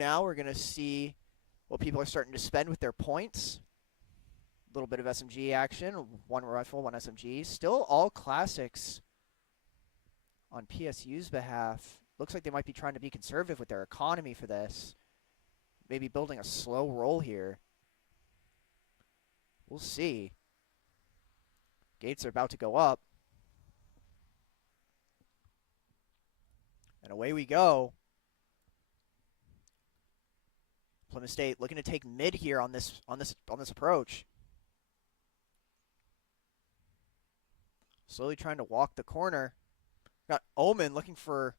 Now we're going to see what people are starting to spend with their points. A little bit of SMG action. One rifle, one SMG. Still all classics on PSU's behalf. Looks like they might be trying to be conservative with their economy for this. Maybe building a slow roll here. We'll see. Gates are about to go up. And away we go. Plymouth State looking to take mid here on this approach. Slowly trying to walk the corner. Got Omen looking for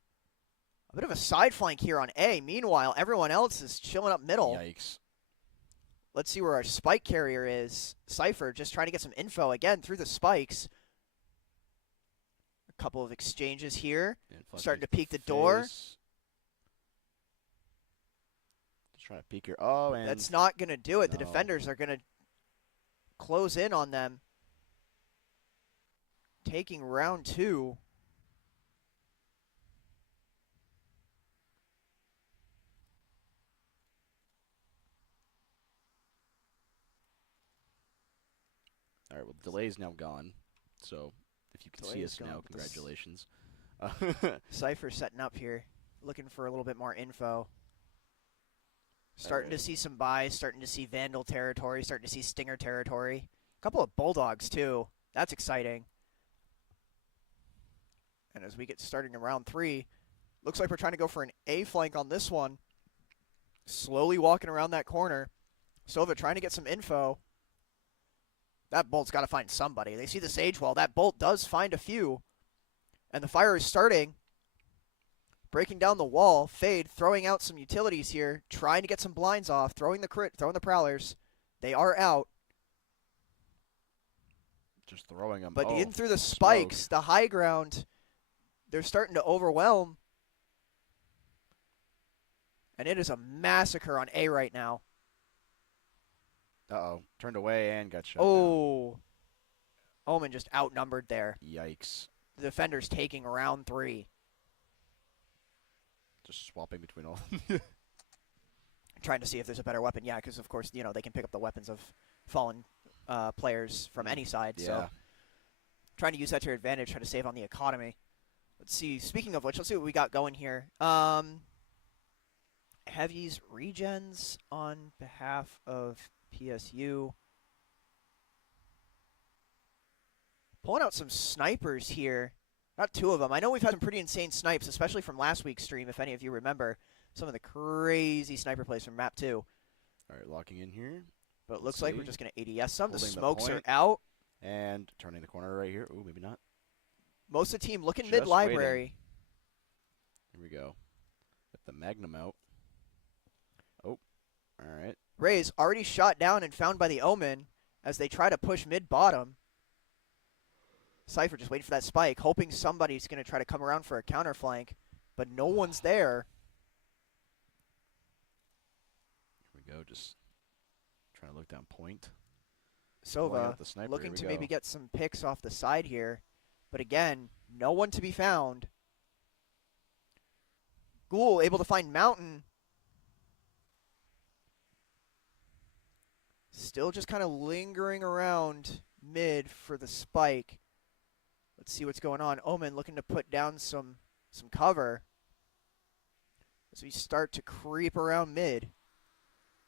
a bit of a side flank here on A. Meanwhile, everyone else is chilling up middle. Yikes. Let's see where our spike carrier is. Cypher just trying to get some info again through the spikes. A couple of exchanges here. Starting to peek the door. Just trying to peek your. Oh, and that's not going to do it. No. The defenders are going to close in on them. Taking round 2. All right, well, the delay is now gone. So if you can see us now, congratulations. Cypher setting up here, looking for a little bit more info. Starting to see some buys, starting to see Vandal territory, starting to see Stinger territory. A couple of Bulldogs, too. That's exciting. And as we get started in round 3, looks like we're trying to go for an A flank on this one. Slowly walking around that corner. Sova trying to get some info. That bolt's got to find somebody. They see the Sage Wall. That bolt does find a few. And the fire is starting. Breaking down the wall. Fade throwing out some utilities here. Trying to get some blinds off. Throwing the crit. Throwing the prowlers. They are out. Just throwing them. But in through the spikes, smoke. the high ground, they're starting to overwhelm. And it is a massacre on A right now. Uh-oh. Turned away and got shot Oh. Omen just outnumbered there. Yikes. The defenders taking round 3. Just swapping between all. Trying to see if there's a better weapon. Yeah, because, of course, you know, they can pick up the weapons of fallen players from any side. Yeah. So trying to use that to your advantage, trying to save on the economy. Let's see. Speaking of which, let's see what we got going here. Heavies regens on behalf of PSU. Pulling out some snipers here. Not 2 of them. I know we've had some pretty insane snipes, especially from last week's stream, if any of you remember. Some of the crazy sniper plays from map 2. All right, locking in here. But it looks like we're just going to ADS some. The Holding the smokes are point. out. And turning the corner right here. Ooh, maybe not. Most of the team looking Just mid-library. Here we go. Get the Magnum out. Oh, all right. Ray's already shot down and found by the Omen as they try to push mid-bottom. Cypher just waiting for that spike, hoping somebody's going to try to come around for a counter flank, but no one's there. Here we go. Just trying to look down point. Sova Sniper, looking to maybe get some picks off the side here. But again, no one to be found. Ghoul able to find Mountain. Still just kind of lingering around mid for the spike. Let's see what's going on. Omen looking to put down some cover as we start to creep around mid.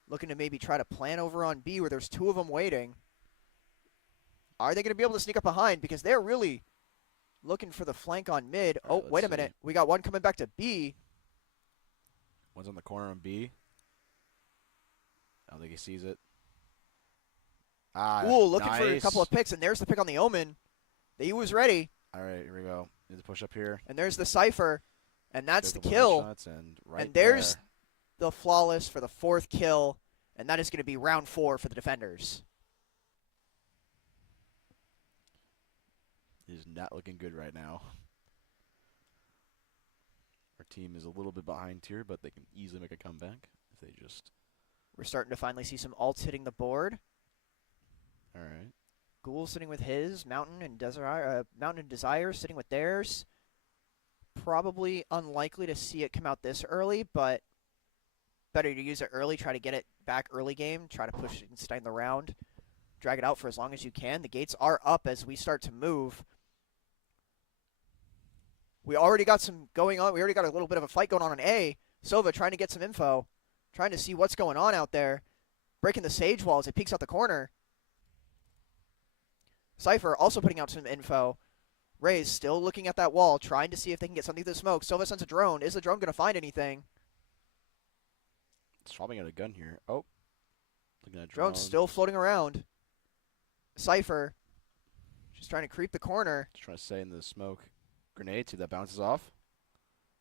Looking to maybe try to plan over on B where there's 2 of them waiting. Are they going to be able to sneak up behind? Because they're really looking for the flank on mid. All right, oh, wait a minute. We got one coming back to B. One's on the corner on B. I don't think he sees it. Ah, Ooh, looking nice. for a couple of picks, and there's the pick on the Omen. The E was ready. All right, here we go. Need to push up here. And there's the Cypher, and that's There's the one kill. shots and right And there's there. the flawless for the 4th kill, and that is going to be round 4 for the defenders. It is not looking good right now. Our team is a little bit behind here, but they can easily make a comeback if they just. We're starting to finally see some ults hitting the board. All right. Ghoul sitting with his, Mountain and Desire sitting with theirs. Probably unlikely to see it come out this early, but Better to use it early, try to get it back early game, try to push and extend the round, drag it out for as long as you can. The gates are up as we start to move. We already got some going on. We already got a little bit of a fight going on A. Sova trying to get some info, trying to see what's going on out there. Breaking the sage wall as it peeks out the corner. Cypher also putting out some info. Ray's still looking at that wall, trying to see if they can get something through the smoke. Sova sends a drone. Is the drone going to find anything? It's probably got a gun here. Oh. Looking at Drone's still floating around. Cypher just trying to creep the corner. Just trying to stay in the smoke. Grenade, see if that bounces off.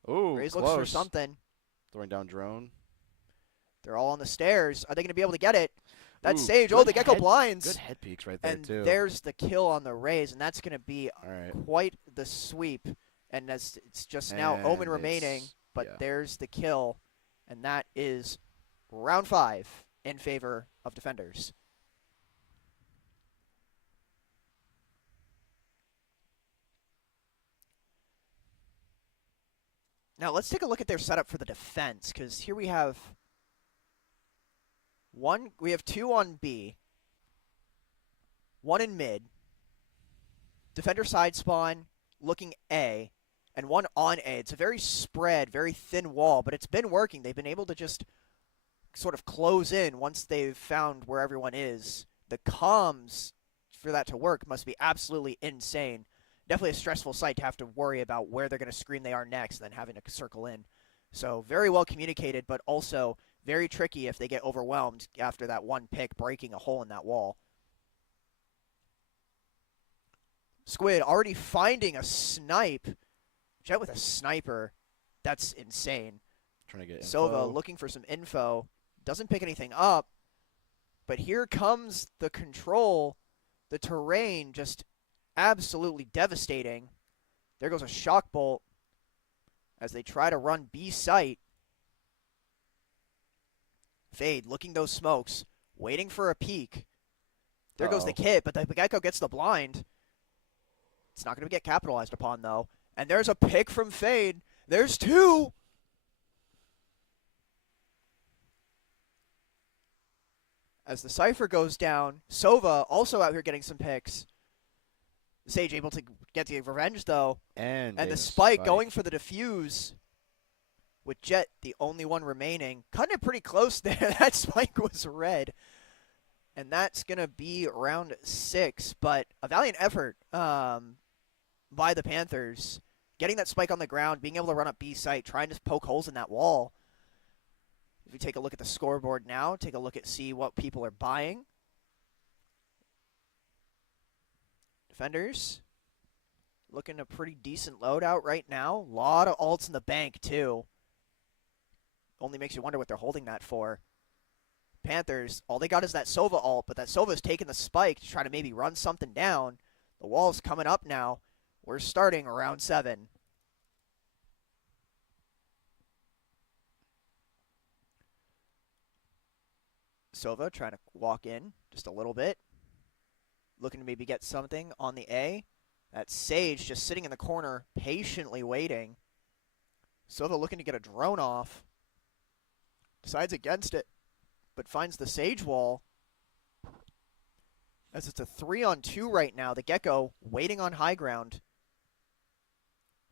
Ooh, Rays close. looks for something. Throwing down drone. They're all on the stairs. Are they going to be able to get it? That's Ooh, Sage. Oh, good the Gecko head- blinds. Good head peeks right there, And too. there's the kill on the Rays, and that's going to be All right. quite the sweep. And it's just now And Omen remaining, it's- but yeah. there's the kill. And that is round 5 in favor of defenders. Now let's take a look at their setup for the defense, because here we have two on B, one in mid, defender side spawn looking A, and one on A. It's a very spread, very thin wall, but it's been working. They've been able to just sort of close in once they've found where everyone is. The comms for that to work must be absolutely insane. Definitely a stressful sight to have to worry about where they're going to scream they are next and then having to circle in. So very well communicated, but also very tricky if they get overwhelmed after that one pick breaking a hole in that wall. Squid already finding a snipe. Jet with a sniper. That's insane. Trying to get Sova info. looking for some info. Doesn't pick anything up. But here comes the control. The terrain just absolutely devastating. There goes a shock bolt as they try to run B site. Fade looking those smokes, waiting for a peek. There goes the kit, but the Gecko gets the blind. It's not going to get capitalized upon, though. And there's a pick from Fade. There's two. As the Cypher goes down, Sova also out here getting some picks. Sage able to get the revenge, though. And the spike going for the defuse. With Jet the only one remaining. Cutting it pretty close there. That spike was red. And that's going to be round 6. But a valiant effort by the Panthers. Getting that spike on the ground, being able to run up B site, trying to poke holes in that wall. If we take a look at the scoreboard now, take a look at see what people are buying. Defenders looking a pretty decent loadout right now. A lot of alts in the bank, too. Only makes you wonder what they're holding that for. Panthers, all they got is that Sova alt, but that Sova's taking the spike to try to maybe run something down. The wall's coming up now. We're starting round 7. Sova trying to walk in just a little bit. Looking to maybe get something on the A. That Sage just sitting in the corner, patiently waiting. Sova looking to get a drone off. Decides against it, but finds the Sage wall. As it's a 3-on-2 right now. The Gecko waiting on high ground.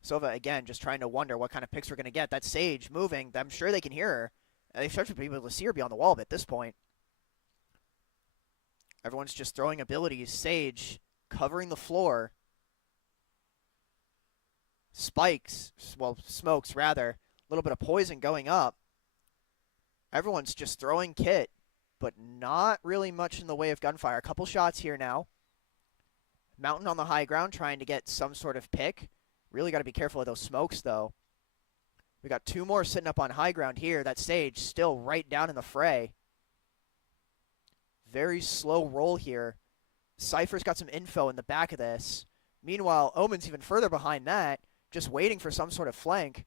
Sova, again, just trying to wonder what kind of picks we're going to get. That Sage moving. I'm sure they can hear her. They should be able to see her beyond the wall at this point. Everyone's just throwing abilities. Sage covering the floor. Spikes, well, smokes rather. A little bit of poison going up. Everyone's just throwing kit, but not really much in the way of gunfire. A couple shots here now. Mountain on the high ground trying to get some sort of pick. Really got to be careful of those smokes, though. We got 2 more sitting up on high ground here. That Sage still right down in the fray. Very slow roll here. Cypher's got some info in the back of this. Meanwhile, Omen's even further behind that, just waiting for some sort of flank.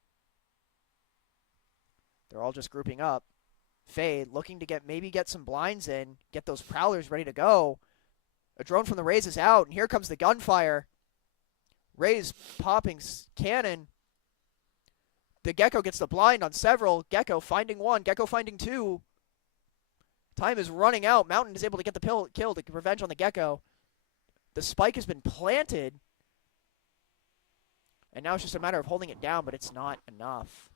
They're all just grouping up. Fade looking to maybe get some blinds in, get those prowlers ready to go. A drone from the Rays is out, and here comes the gunfire. Rays popping cannon. The Gecko gets the blind on several. Gecko finding one. Gecko finding two. Time is running out. Mountain is able to get the kill to get revenge on the Gecko. The spike has been planted. And now it's just a matter of holding it down, but it's not enough.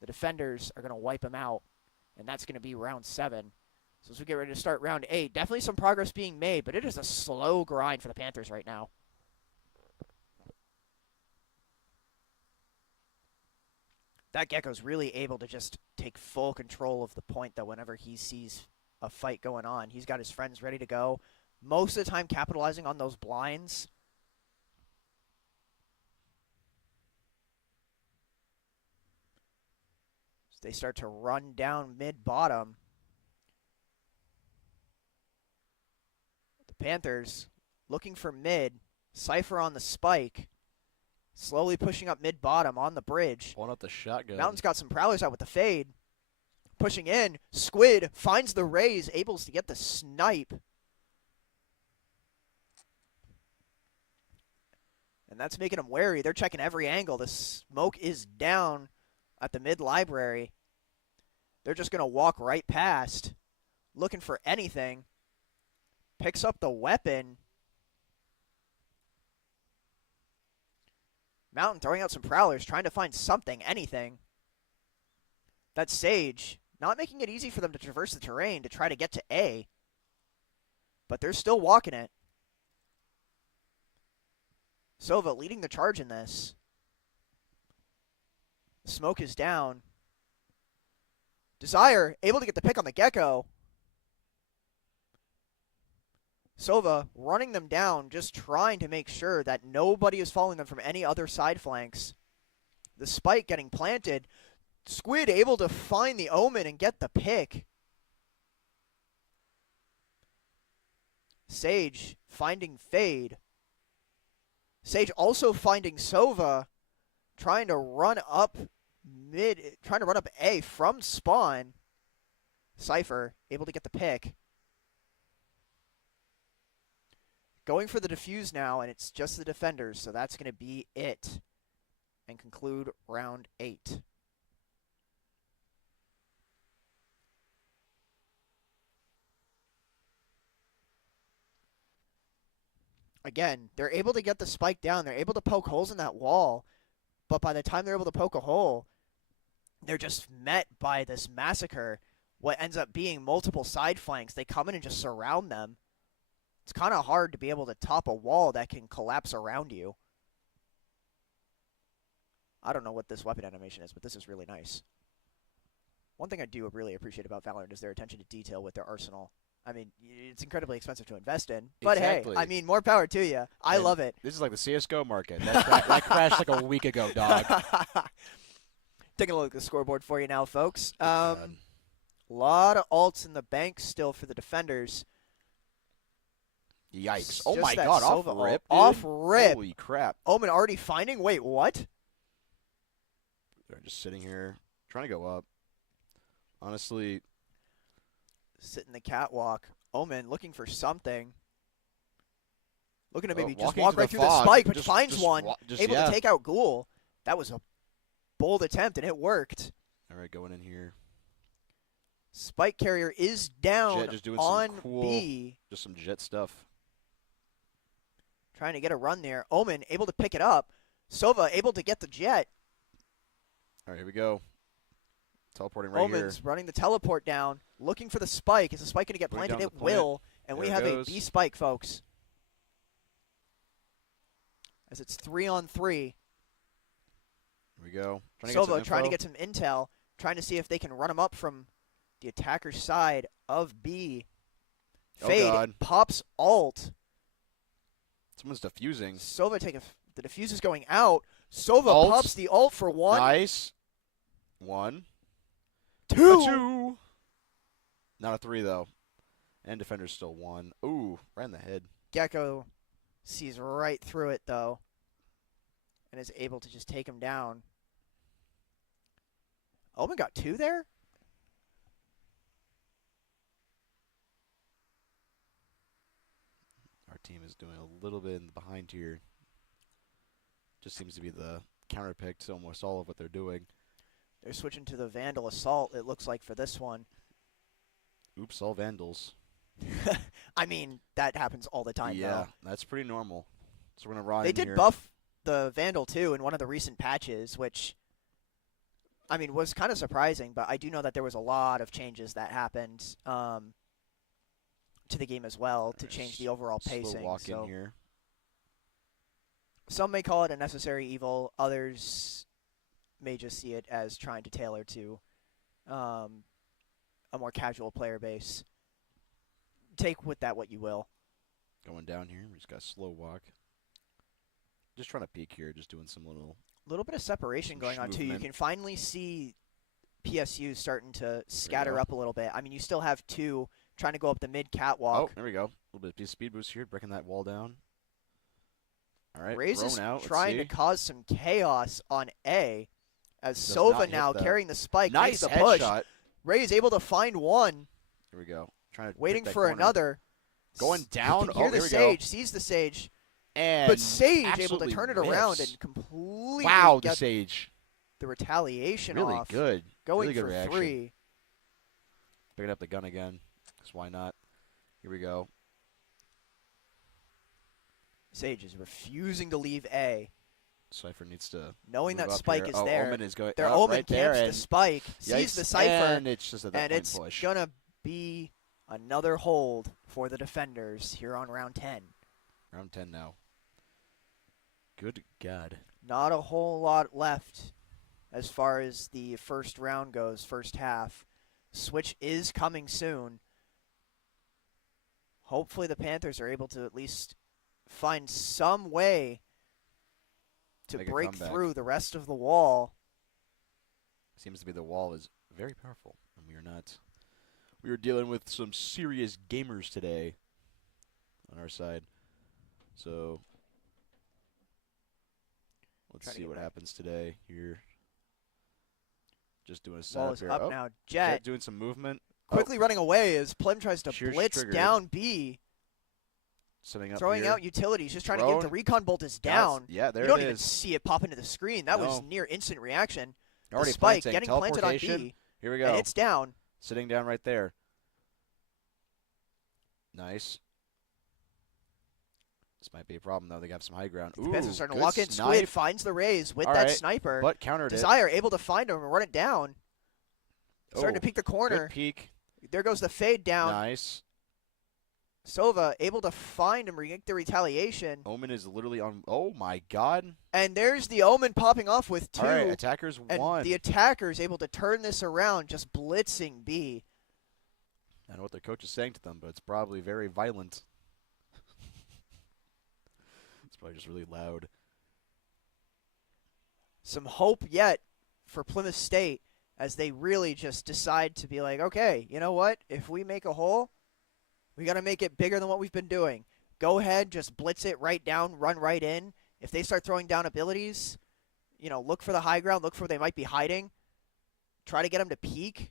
The defenders are going to wipe him out. And that's going to be round 7. So as we get ready to start round 8, definitely some progress being made, but it is a slow grind for the Panthers right now. That Gecko's really able to just take full control of the point, though, whenever he sees a fight going on. He's got his friends ready to go. Most of the time capitalizing on those blinds. So they start to run down mid-bottom. The Panthers looking for mid. Cypher on the spike. Slowly pushing up mid-bottom on the bridge. Pulling up the shotgun. Mountain's got some prowlers out with the fade. Pushing in. Squid finds the raise. Able to get the snipe. And that's making them wary. They're checking every angle. The smoke is down at the mid-library. They're just going to walk right past. Looking for anything. Picks up the weapon. Mountain throwing out some prowlers, trying to find something, anything. That's Sage, not making it easy for them to traverse the terrain to try to get to A. But they're still walking it. Sova leading the charge in this. Smoke is down. Desire able to get the pick on the Gecko. Sova running them down, just trying to make sure that nobody is following them from any other side flanks. The spike getting planted. Squid able to find the Omen and get the pick. Sage finding Fade. Sage also finding Sova, trying to run up A from spawn. Cypher able to get the pick. Going for the defuse now, and it's just the defenders, so that's going to be it. And conclude round 8. Again, they're able to get the spike down. They're able to poke holes in that wall. But by the time they're able to poke a hole, they're just met by this massacre. What ends up being multiple side flanks. They come in and just surround them. It's kind of hard to be able to top a wall that can collapse around you. I don't know what this weapon animation is, but this is really nice. One thing I do really appreciate about Valorant is their attention to detail with their arsenal. I mean, it's incredibly expensive to invest in, but Exactly. hey, I mean, more power to you. I love it. This is like the CSGO market. That crashed like a week ago, dog. Taking a look at the scoreboard for you now, folks. God. Lot of ults in the bank still for the defenders. Yikes. It's Oh just my that god, off Sova rip, ult. Off dude. rip. Holy crap. Omen already finding? Wait, what? They're just sitting here, trying to go up. Honestly, Sit in the catwalk. Omen looking for something. Looking to maybe just walking walk into right the through the fog. spike, but Just- finds just one. wa- just- Able yeah. to take out Ghoul. That was a bold attempt, and it worked. All right, going in here. Spike carrier is down Jet just doing on some cool, B. just some jet stuff. Trying to get a run there. Omen able to pick it up. Sova able to get the jet. All right, here we go. Teleporting right Omen's here. running the teleport down. Looking for the spike. Is the spike going to get Putting planted? down It the plant. will. And we There have it a goes. B spike, folks. As it's 3-on-3. Here we go. Sova trying to info. get some intel. Trying to see if they can run him up from the attacker's side of B. Oh, Fade God. pops ult. Someone's defusing. Sova the defuse is going out. Sova Ult. pops the ult for one. Nice. One. Two. A two. Not a three, though. And defender's still one. Ooh, right in the head. Gecko sees right through it, though, and is able to just take him down. Omen got two there? Our team is doing a little bit in the behind here. Just seems to be the counterpicked almost all of what they're doing. They're switching to the Vandal Assault, it looks like, for this one. Oops, all Vandals. I mean, that happens all the time, Yeah, though. that's pretty normal. So we're going to run They in did here. buff the Vandal, too, in one of the recent patches, which, I mean, was kind of surprising, but I do know that there was a lot of changes that happened to the game as well to change the overall pacing. Slow walk So in here. some may call it a necessary evil. Others may just see it as trying to tailor to a more casual player base. Take with that what you will. Going down here. We just got a slow walk. Just trying to peek here. Just doing some Little bit of separation Some going on, too. You schmovement. can finally see PSU starting to scatter up a little bit. I mean, you still have two trying to go up the mid catwalk. Oh, there we go. A little bit of speed boost here, breaking that wall down. All right, Raze is thrown out. trying to Let's see. cause some chaos on A, as Does Sova not hit now that. carrying the spike Nice makes the push. headshot. Ray is able to find one, Here we go. Trying to waiting pick that for corner. another. Going You down. can hear Oh, the here we go. Sage, sees the Sage, And but Sage able to absolutely turn it around whiffs. and completely Wow, the get Sage. the retaliation Really off. good. Going really good for reaction. 3. Picking up the gun again. Because why not? Here we go. Sage is refusing to leave A, Cypher needs to knowing move that up spike here. is Oh, there. Omen is going Their up Omen right there. camps the And spike, sees yikes, the Cypher, and it's just at that and point it's push. going to be another hold for the defenders here on round 10. Round 10 now. Good God. Not a whole lot left as far as the first round goes, first half. Switch is coming soon. Hopefully the Panthers are able to at least find some way to Make a break comeback. through the rest of the wall. Seems to be the wall is very powerful, and we are not. We are dealing with some serious gamers today on our side. So let's Try to see get what back. happens today here. Just doing a Wall setup is here. up Oh, now. Jet Jet doing some movement. quickly running away as Plem tries to Shear's blitz triggered. down B, Setting up throwing here. out utilities, just trying to get the Thrown. recon bolt is Now down. it's- Yeah, there You don't it even is. see it pop into the screen. That was No. near instant reaction. Already The spike planting. getting planted on Teleportation. B, Here we and go. it's down. Sitting down right there. Nice. This might be a problem, though. They have some high ground. The Ooh, Panthers starting to good walk in. snipe, Squid finds the Rays with All that right, sniper. but countered Desire able to find him and run it down. it. Starting to peek the corner. Good peek. There goes the fade down. Nice. Sova able to find him, make the retaliation. Omen is literally on. Oh, my God. And there's the Omen popping off with 2. All right, attackers and won. the attackers able to turn this around, just blitzing B. I don't know what their coach is saying to them, but it's probably very violent. It's probably just really loud. Some hope yet for Plymouth State as they really just decide to be like, okay, you know what? If we make a hole, we got to make it bigger than what we've been doing. Go ahead, just blitz it right down, run right in. If they start throwing down abilities, you know, look for the high ground, look for where they might be hiding. Try to get them to peek.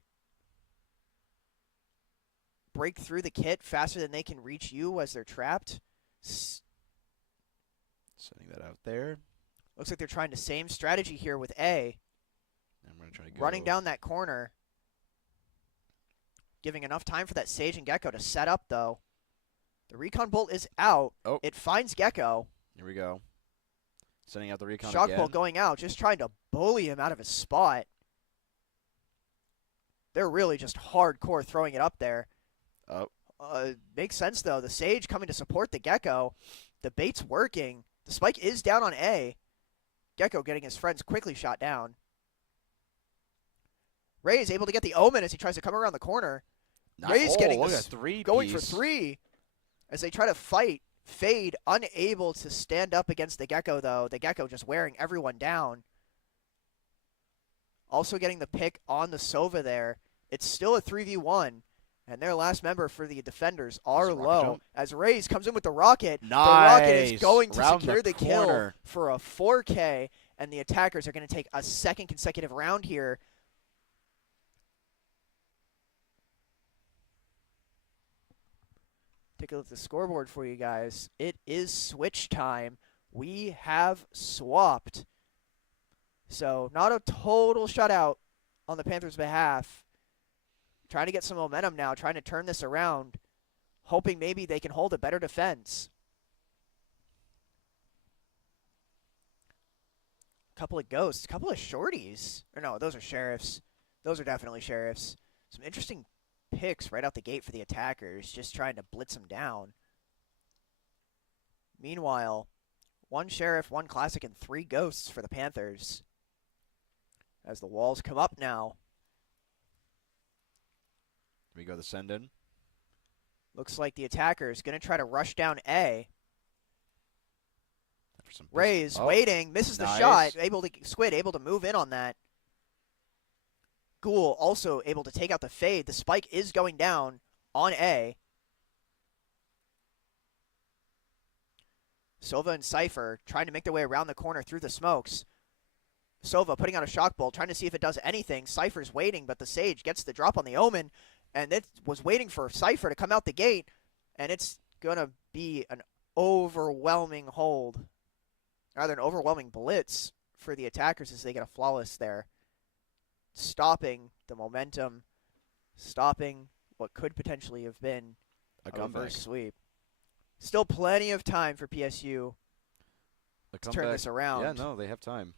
Break through the kit faster than they can reach you as they're trapped. Setting that out there. Looks like they're trying the same strategy here with A. I'm going to try to go. Running down that corner. Giving enough time for that Sage and Gecko to set up, though. The recon bolt is out. Oh. It finds Gecko. Here we go. Sending out the recon Shock again. bolt going out, just trying to bully him out of his spot. They're really just hardcore throwing it up there. Oh. Makes sense, though. The Sage coming to support the Gecko. The bait's working. The spike is down on A. Gecko getting his friends quickly shot down. Ray is able to get the Omen as he tries to come around the corner. Ray's getting look the at 3 going for 3 as they try to fight. Fade unable to stand up against the Gecko, though. The Gecko just wearing everyone down. Also getting the pick on the Sova there. It's still a 3v1. And their last member for the defenders are Rocket low. jump. As Rays comes in with the rocket. Nice. The rocket is going to Round secure the kill corner. for a 4K. And the attackers are going to take a second consecutive round here. Take a look at the scoreboard for you guys. It is switch time. We have swapped So not a total shutout on the Panthers' behalf. Trying to get some momentum now, trying to turn this around, hoping maybe they can hold a better defense. Couple of ghosts, couple of shorties. Or no, those are sheriffs. Those are definitely sheriffs. Some interesting picks right out the gate for the attackers, just trying to blitz them down. Meanwhile, 1 sheriff, 1 classic, and 3 ghosts for the Panthers. As the walls come up now. Here we go, the send in. Looks like the attacker is going to try to rush down A. For Rays waiting, misses the shot. Squid able to move in on that. Ghoul also able to take out the fade. The spike is going down on A. Sova and Cypher trying to make their way around the corner through the smokes. Sova putting out a shock bolt, trying to see if it does anything. Cypher's waiting, but the Sage gets the drop on the Omen, and it was waiting for Cypher to come out the gate, and it's going to be an overwhelming hold. Rather, an overwhelming blitz for the attackers as they get a flawless there. Stopping the momentum, stopping what could potentially have been a reverse sweep. Still plenty of time for PSU to turn this around. Yeah, no, they have time.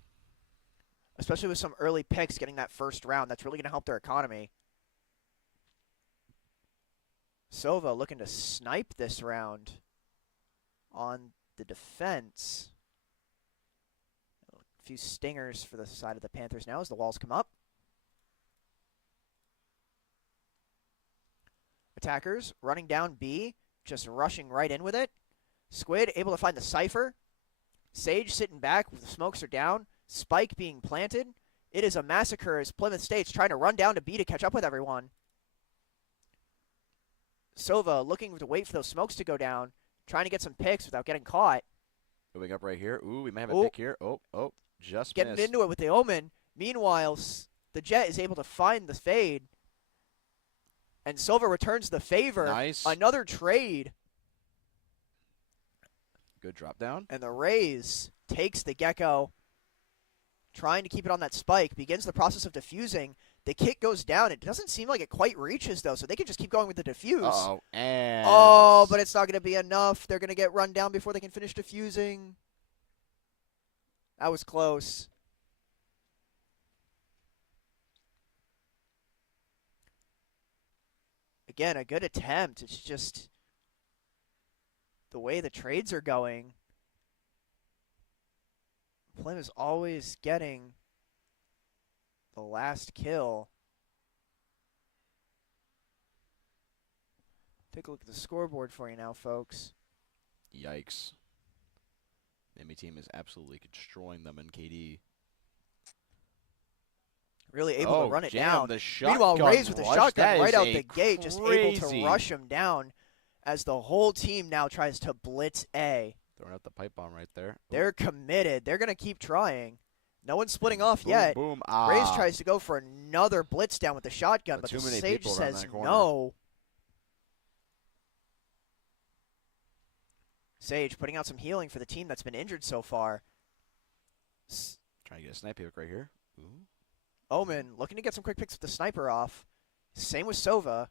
Especially with some early picks getting that first round. That's really going to help their economy. Sova looking to snipe this round on the defense. A few stingers for the side of the Panthers now as the walls come up. Attackers running down B, just rushing right in with it. Squid able to find the Cypher. Sage sitting back, the smokes are down. Spike being planted. It is a massacre as Plymouth State's trying to run down to B to catch up with everyone. Sova looking to wait for those smokes to go down, trying to get some picks without getting caught. Moving up right here. Ooh, we might have a pick here. Oh, just getting missed. into it with the Omen. Meanwhile, the Jet is able to find the fade. And Sova returns the favor. Nice. Another trade. Good drop down. And the Rays takes the Gecko. Trying to keep it on that spike. Begins the process of diffusing. The kick goes down. It doesn't seem like it quite reaches, though, so they can just keep going with the diffuse. Uh-oh. And oh, but it's not going to be enough. They're going to get run down before they can finish diffusing. That was close. Again, a good attempt. It's just the way the trades are going. Plym is always getting the last kill. Take a look at the scoreboard for you now, folks. Yikes. The enemy team is absolutely destroying them in KD. Really able to run it down. The Meanwhile, Rays with the shotgun right out the gate, just able crazy. to rush him down as the whole team now tries to blitz A. Throwing out the pipe bomb right there. They're committed. They're going to keep trying. No one's splitting off boom, yet. Boom. Rays tries to go for another blitz down with the shotgun, but the Sage says no. Sage putting out some healing for the team that's been injured so far. Trying to get a sniper hook right here. Ooh. Omen looking to get some quick picks with the sniper off. Same with Sova.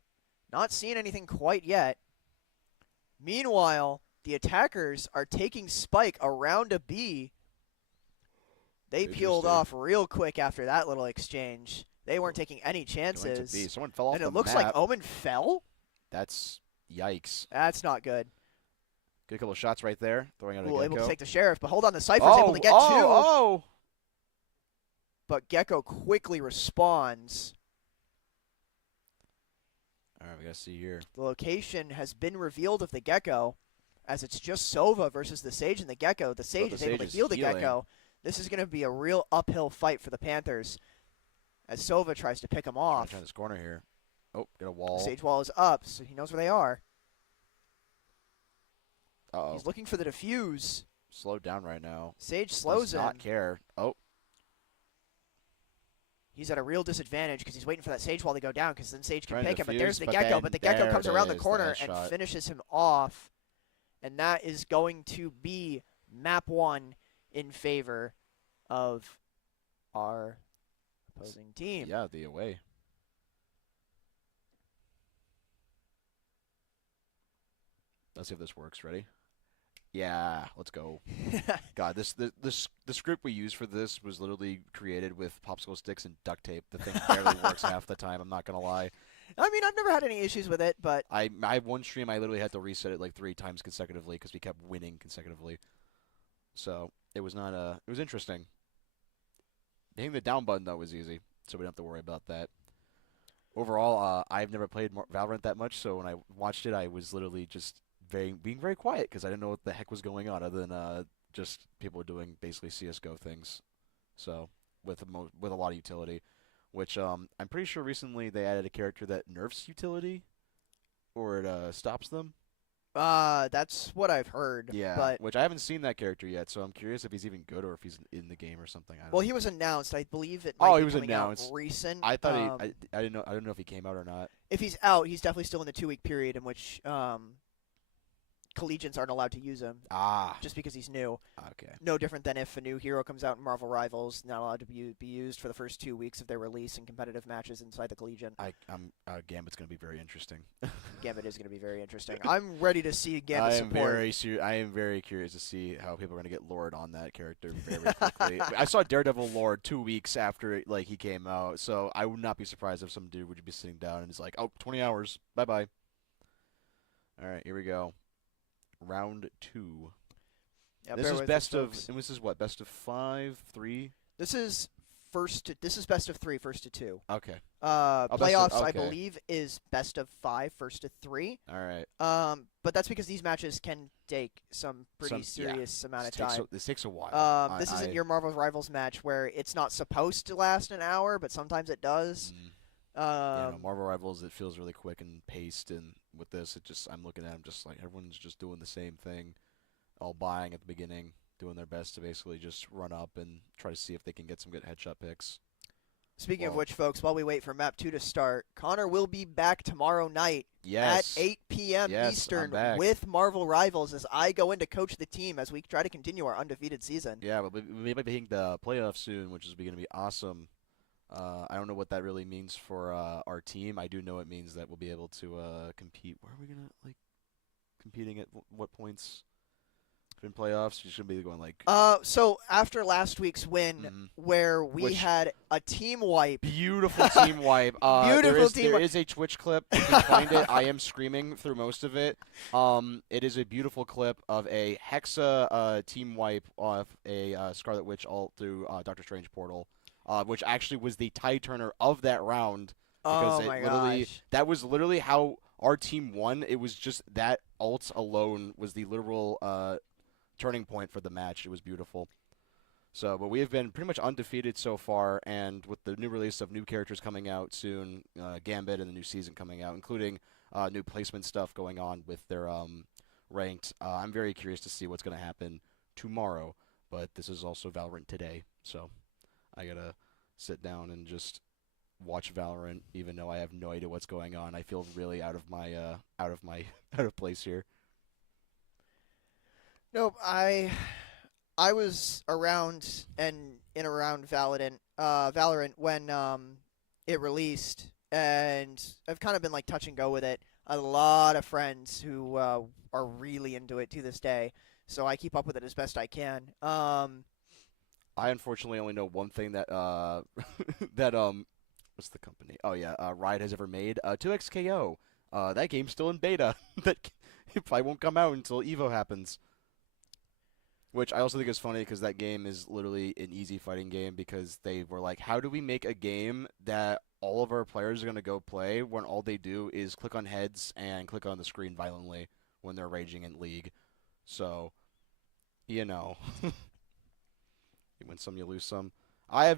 Not seeing anything quite yet. Meanwhile, the attackers are taking Spike around a B. They peeled off real quick after that little exchange. They weren't taking any chances. Someone fell off and the it looks map. like Omen fell? That's yikes. That's not good. Good couple of shots right there. Throwing out a Gecko. Able to Gecko. take the Sheriff, but hold on, the Cypher's able to get two. But Gecko quickly responds. All right, we got to see here. The location has been revealed of the Gecko, as it's just Sova versus the Sage and the Gecko. The Sage is able to heal the Gecko. This is going to be a real uphill fight for the Panthers, as Sova tries to pick him off. Trying this corner here. Oh, get a wall. The Sage wall is up, so he knows where they are. Uh-oh. He's looking for the defuse. Slowed down right now. Sage slows him. Does not care. Oh. He's at a real disadvantage because he's waiting for that Sage wall to go down because then Sage can pick him. But defuse, there's the Gecko, but the Gecko comes around the corner and shot. finishes him off. And that is going to be map 1 in favor of our opposing team. Yeah, the away. Let's see if this works. Ready? Yeah, let's go. God, the script we used for this was literally created with popsicle sticks and duct tape. The thing barely works half the time. I'm not gonna lie. I mean, I've never had any issues with it, but I one stream I literally had to reset it like 3 times consecutively because we kept winning consecutively. So it was not it was interesting. Hitting the down button though was easy, so we don't have to worry about that. Overall, I've never played Valorant that much, so when I watched it, I was literally just being very quiet because I didn't know what the heck was going on other than just people doing basically CS:GO things. So with a lot of utility, which I'm pretty sure recently they added a character that nerfs utility, or it stops them. that's what I've heard. Yeah, But which I haven't seen that character yet, so I'm curious if he's even good or if he's in the game or something. I don't well, know. he was announced. I believe it Oh, might he be was coming out announced. recent. I thought I didn't know. I don't know if he came out or not. If he's out, he's definitely still in the 2-week period in which collegians aren't allowed to use him Ah, just because he's new. okay. No different than if a new hero comes out in Marvel Rivals, not allowed to be used for the first 2 weeks of their release in competitive matches inside the Collegian. Gambit's gonna be very interesting. Gambit is going to be very interesting. I'm ready to see Gambit I am support. I am very curious to see how people are gonna get lured on that character very quickly. I saw Daredevil lured 2 weeks after he came out, so I would not be surprised if some dude would be sitting down and he's like, "Oh, 20 hours, bye bye." All right, here we go. Round 2. Yeah, This bear is with best us, of. folks. And this is what, best of 5, 3. This is This is best of 3, first to 2. Okay. Best of- Playoffs, I okay. believe, is best of 5, first to 3. All right. But that's because these matches can take some pretty serious amount of time. This takes a while. This isn't your Marvel Rivals match where it's not supposed to last an hour, but sometimes it does. Yeah, no, Marvel Rivals, it feels really quick and paced, and with this, I'm looking at them just like everyone's just doing the same thing, all buying at the beginning, doing their best to basically just run up and try to see if they can get some good headshot picks. Speaking of which, folks, while we wait for Map 2 to start, Connor will be back tomorrow night at 8 p.m. Eastern with Marvel Rivals as I go in to coach the team as we try to continue our undefeated season. Yeah, but we might be hitting the playoffs soon, which is going to be awesome. I don't know what that really means for our team. I do know it means that we'll be able to compete. Where are we going to, competing at what points in playoffs? You're just going to be going So after last week's win, where we had a team wipe. Beautiful team wipe. There is a Twitch clip. You can find it. I am screaming through most of it. It is a beautiful clip of a Hexa team wipe off a Scarlet Witch ult through Doctor Strange portal. Which actually was the tie turner of that round. Because that was literally how our team won. It was just that ult alone was the literal turning point for the match. It was beautiful. So, but we have been pretty much undefeated so far, and with the new release of new characters coming out soon, Gambit and the new season coming out, including new placement stuff going on with their ranked, I'm very curious to see what's going to happen tomorrow. But this is also Valorant today, so I gotta sit down and just watch Valorant, even though I have no idea what's going on. I feel really out of place here. Nope, I was around and in around Valorant when it released, and I've kind of been touch and go with it. A lot of friends who are really into it to this day, so I keep up with it as best I can. I unfortunately only know one thing that what's the company? Oh yeah, Riot has ever made 2XKO. That game's still in beta. That probably won't come out until Evo happens. Which I also think is funny because that game is literally an easy fighting game because they were like, how do we make a game that all of our players are going to go play when all they do is click on heads and click on the screen violently when they're raging in League. So, you know. You win some, you lose some. I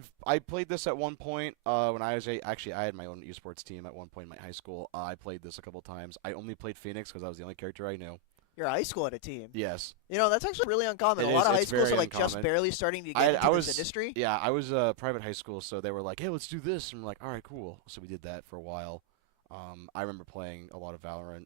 played this at one point when I was actually I had my own esports team at one point in my high school. I played this a couple times. I only played Phoenix because I was the only character I knew. Your high school had a team. Yes. That's actually really uncommon. A lot of high schools are just barely starting to get into this industry. Yeah, I was a private high school, so they were like, "Hey, let's do this," and I'm like, "All right, cool." So we did that for a while. I remember playing a lot of Valorant.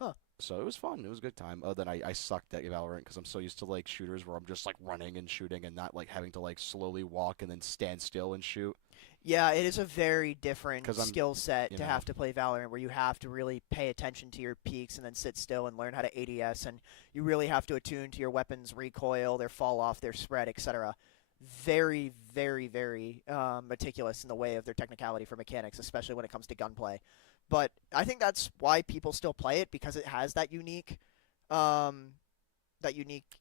Huh. So it was fun. It was a good time. Other than I sucked at Valorant because I'm so used to like shooters where I'm just like running and shooting and not like having to like slowly walk and then stand still and shoot. Yeah, it is a very different 'Cause I'm, skill set you to know, have to play Valorant where you have to really pay attention to your peaks and then sit still and learn how to ADS, and you really have to attune to your weapons' recoil, their fall off, their spread, etc. Very, very, very meticulous in the way of their technicality for mechanics, especially when it comes to gunplay. But I think that's why people still play it, because it has um, that unique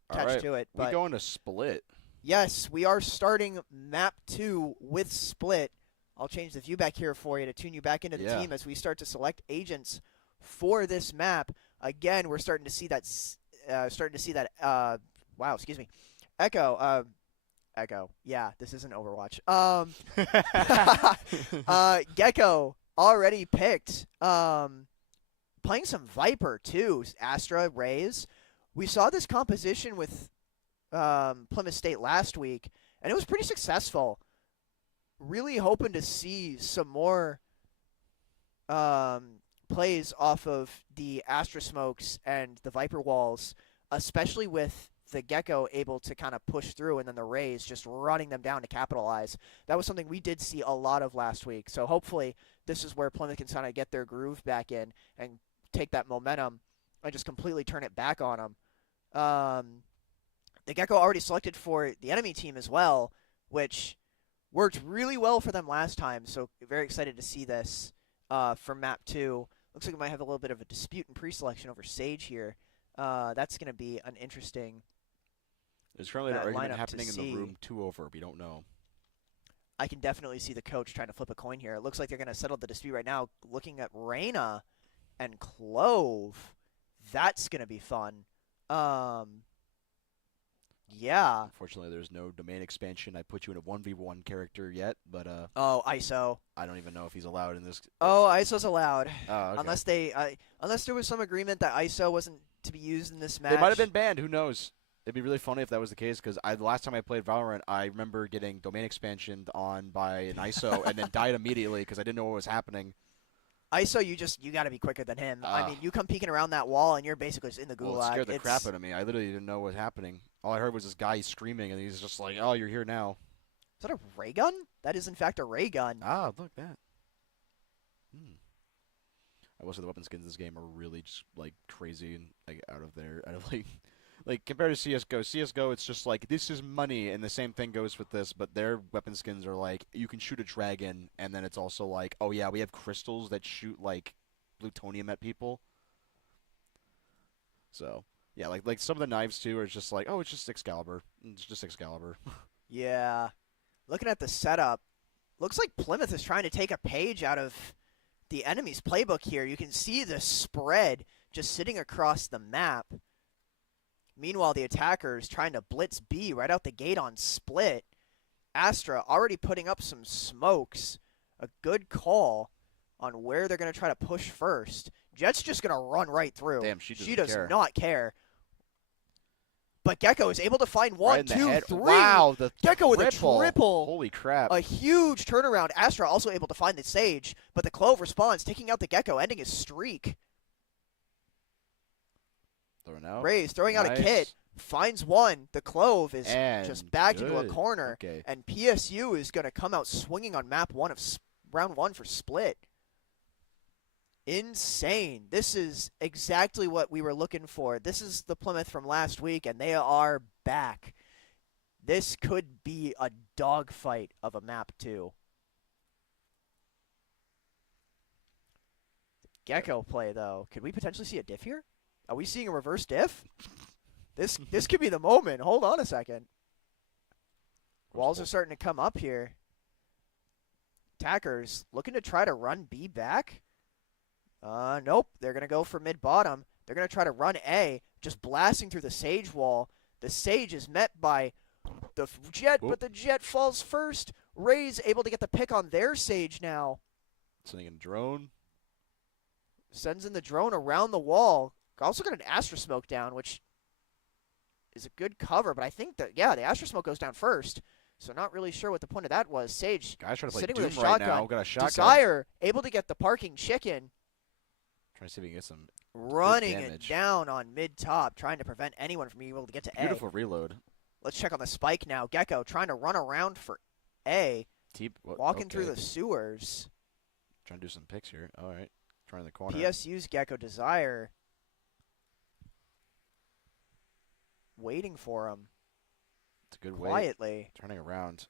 all touch right, to it. we But going to split. yes, we are starting map 2 with Split. I'll change the view back here for you to tune you back into the Yeah. team as we start to select agents for this map. Again, we're starting to see that. Wow, excuse me. Echo. Echo. Yeah, this isn't Overwatch. Gecko already picked. Playing some Viper too. Astra, Rays. We saw this composition with Plymouth State last week, and it was pretty successful. Really hoping to see some more plays off of the Astra Smokes and the Viper Walls, especially with the Gecko able to kind of push through and then the Rays just running them down to capitalize. That was something we did see a lot of last week. So hopefully this is where Plymouth can kind of get their groove back in and take that momentum and just completely turn it back on them. The Gecko already selected for the enemy team as well, which worked really well for them last time. So very excited to see this for map 2. Looks like we might have a little bit of a dispute in pre-selection over Sage here. That's going to be an interesting There's currently an argument lineup happening to in the see. room 2 over. We don't know. I can definitely see the coach trying to flip a coin here. It looks like they're going to settle the dispute right now. Looking at Reyna and Clove, that's going to be fun. Yeah. Unfortunately, there's no domain expansion. I put you in a 1v1 character yet, but Oh, ISO. I don't even know if he's allowed in this. Oh, ISO's allowed. Oh, okay. Unless there was some agreement that ISO wasn't to be used in this match. They might have been banned. Who knows? It'd be really funny if that was the case, because the last time I played Valorant, I remember getting domain expansion on by an ISO and then died immediately because I didn't know what was happening. ISO, you got to be quicker than him. I mean, you come peeking around that wall and you're basically just in the gulag. Well, it scared the crap out of me. I literally didn't know what was happening. All I heard was this guy screaming, and he's just like, "Oh, you're here now." Is that a ray gun? That is in fact a ray gun. Ah, look that. I will say the weapon skins in this game are really just like crazy and like out of like compared to CS:GO. CS:GO, it's just like this is money, and the same thing goes with this. But their weapon skins are like you can shoot a dragon, and then it's also like, oh yeah, we have crystals that shoot like plutonium at people. So yeah, like some of the knives too are just like, oh, it's just Excalibur. It's just Excalibur. Yeah. Looking at the setup, looks like Plymouth is trying to take a page out of the enemy's playbook here. You can see the spread just sitting across the map. Meanwhile, the attackers trying to blitz B right out the gate on Split. Astra already putting up some smokes. A good call on where they're going to try to push first. Jet's just going to run right through. Damn, she does care. not care. But Gecko is able to find one, right 2, 3. Wow, the Gecko with a triple. triple. Holy crap. A huge turnaround. Astra also able to find the Sage, but the Clove responds, taking out the Gecko, ending his streak. Throwing out. Rays throwing out a kit. Finds one. The Clove is and just backed into a good. corner. Okay. And PSU is going to come out swinging on map 1 of round 1 for Split. Insane. This is exactly what we were looking for. This is the Plymouth from last week, and they are back. This could be a dogfight of a map 2. Gecko play, though. Could we potentially see a diff here? Are we seeing a reverse diff? This could be the moment. Hold on a second. Walls are starting to come up here. Attackers looking to try to run B back. Nope. They're going to go for mid-bottom. They're going to try to run A, just blasting through the Sage wall. The Sage is met by the Jet, but the Jet falls first. Ray's able to get the pick on their Sage now. Sending in a drone. Sends in the drone around the wall. Also got an Astra Smoke down, which is a good cover, but I think that, yeah, the Astra Smoke goes down first. So not really sure what the point of that was. Sage Guys trying to play sitting Doom with a right shotgun. now. Got a shotgun. Desire able to get the parking chicken. Trying to see if we can get some running good it damage. down on mid-top, trying to prevent anyone from being able to get to Beautiful A. reload. Let's check on the spike now. Gecko trying to run around for A, walking through the sewers. Trying to do some picks here. All right. Trying the corner. PSU's Gecko Desire waiting for him. It's a good quietly. Way. Turning around.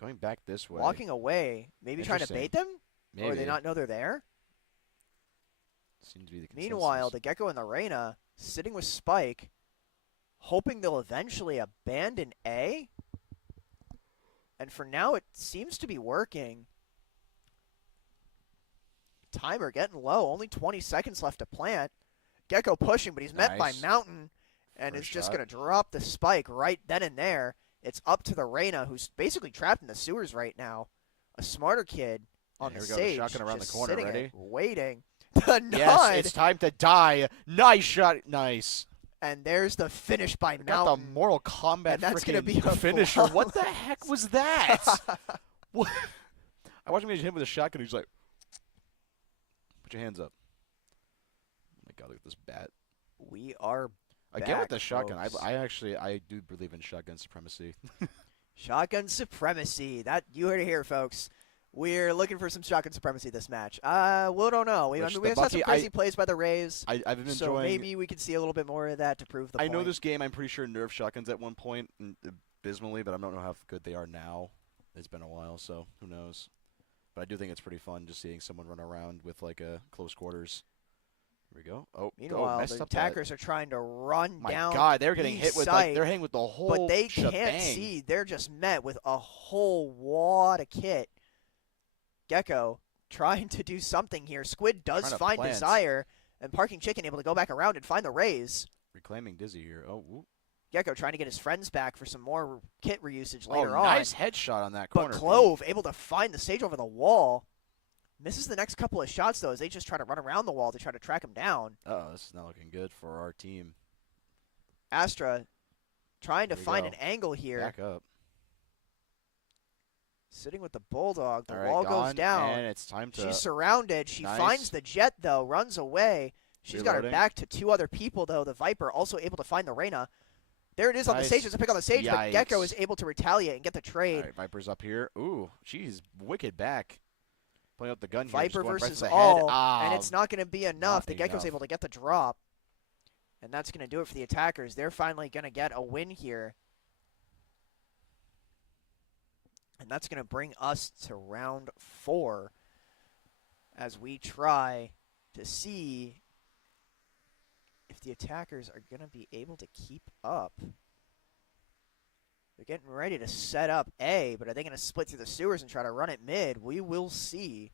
Going back this way. Walking away. Maybe trying to bait them? Maybe. Or they not know they're there? Seems to be the consensus. Meanwhile, the Gecko and the Reyna sitting with Spike, hoping they'll eventually abandon A. And for now, it seems to be working. Timer getting low. Only 20 seconds left to plant. Gecko pushing, but he's met by Mountain. And is just going to drop the spike right then and there. It's up to the Reyna, who's basically trapped in the sewers right now. A smarter kid on the stage. Shotgun around the corner, ready? Waiting. The nod. Yes, it's time to die. Nice shot. Nice. And there's the finish by Mountain. Got the Mortal Kombat that's going to be a finisher. flawless. What the heck was that? What? I watched him hit him with a shotgun. He's like, put your hands up. Oh my God, look at this bat. We are Again with the shotgun. folks. I do believe in shotgun supremacy. Shotgun supremacy. That you heard it here, folks. We're looking for some shotgun supremacy this match. We don't know. We have had some crazy plays by the Rays. I've been enjoying. So maybe we could see a little bit more of that to prove the point. I know this game. I'm pretty sure nerfed shotguns at one point abysmally, but I don't know how good they are now. It's been a while, so who knows. But I do think it's pretty fun just seeing someone run around with like a close quarters. Here we go. Oh, meanwhile, the attackers are trying to run down. My God, they're getting hit with they're hitting with the whole. But they shebang. can't see. They're just met with a whole wad of kit. Gecko trying to do something here. Squid does find Desire, and Parking Chicken able to go back around and find the Rays. Reclaiming Dizzy here. Oh, whoop. Gecko trying to get his friends back for some more kit reusage later on. Nice headshot on that corner. But Clove able to find the stage over the wall. Misses the next couple of shots, though, as they just try to run around the wall to try to track him down. Uh-oh, this is not looking good for our team. Astra trying to find an angle here. Back up. Sitting with the Bulldog. The wall goes down. And it's time to... She's surrounded. She finds the Jet, though, runs away. She's got her back to two other people, though. The Viper also able to find the Reyna. There it is on the stage. There's a pick on the stage, but Gecko is able to retaliate and get the trade. All right, Viper's up here. Ooh, she's wicked back. Pulling up the gun here. Viper versus all, and it's not going to be enough. The Gecko's able to get the drop, and that's going to do it for the attackers. They're finally going to get a win here. And that's going to bring us to round 4 as we try to see if the attackers are going to be able to keep up. They're getting ready to set up A, but are they going to split through the sewers and try to run it mid? We will see.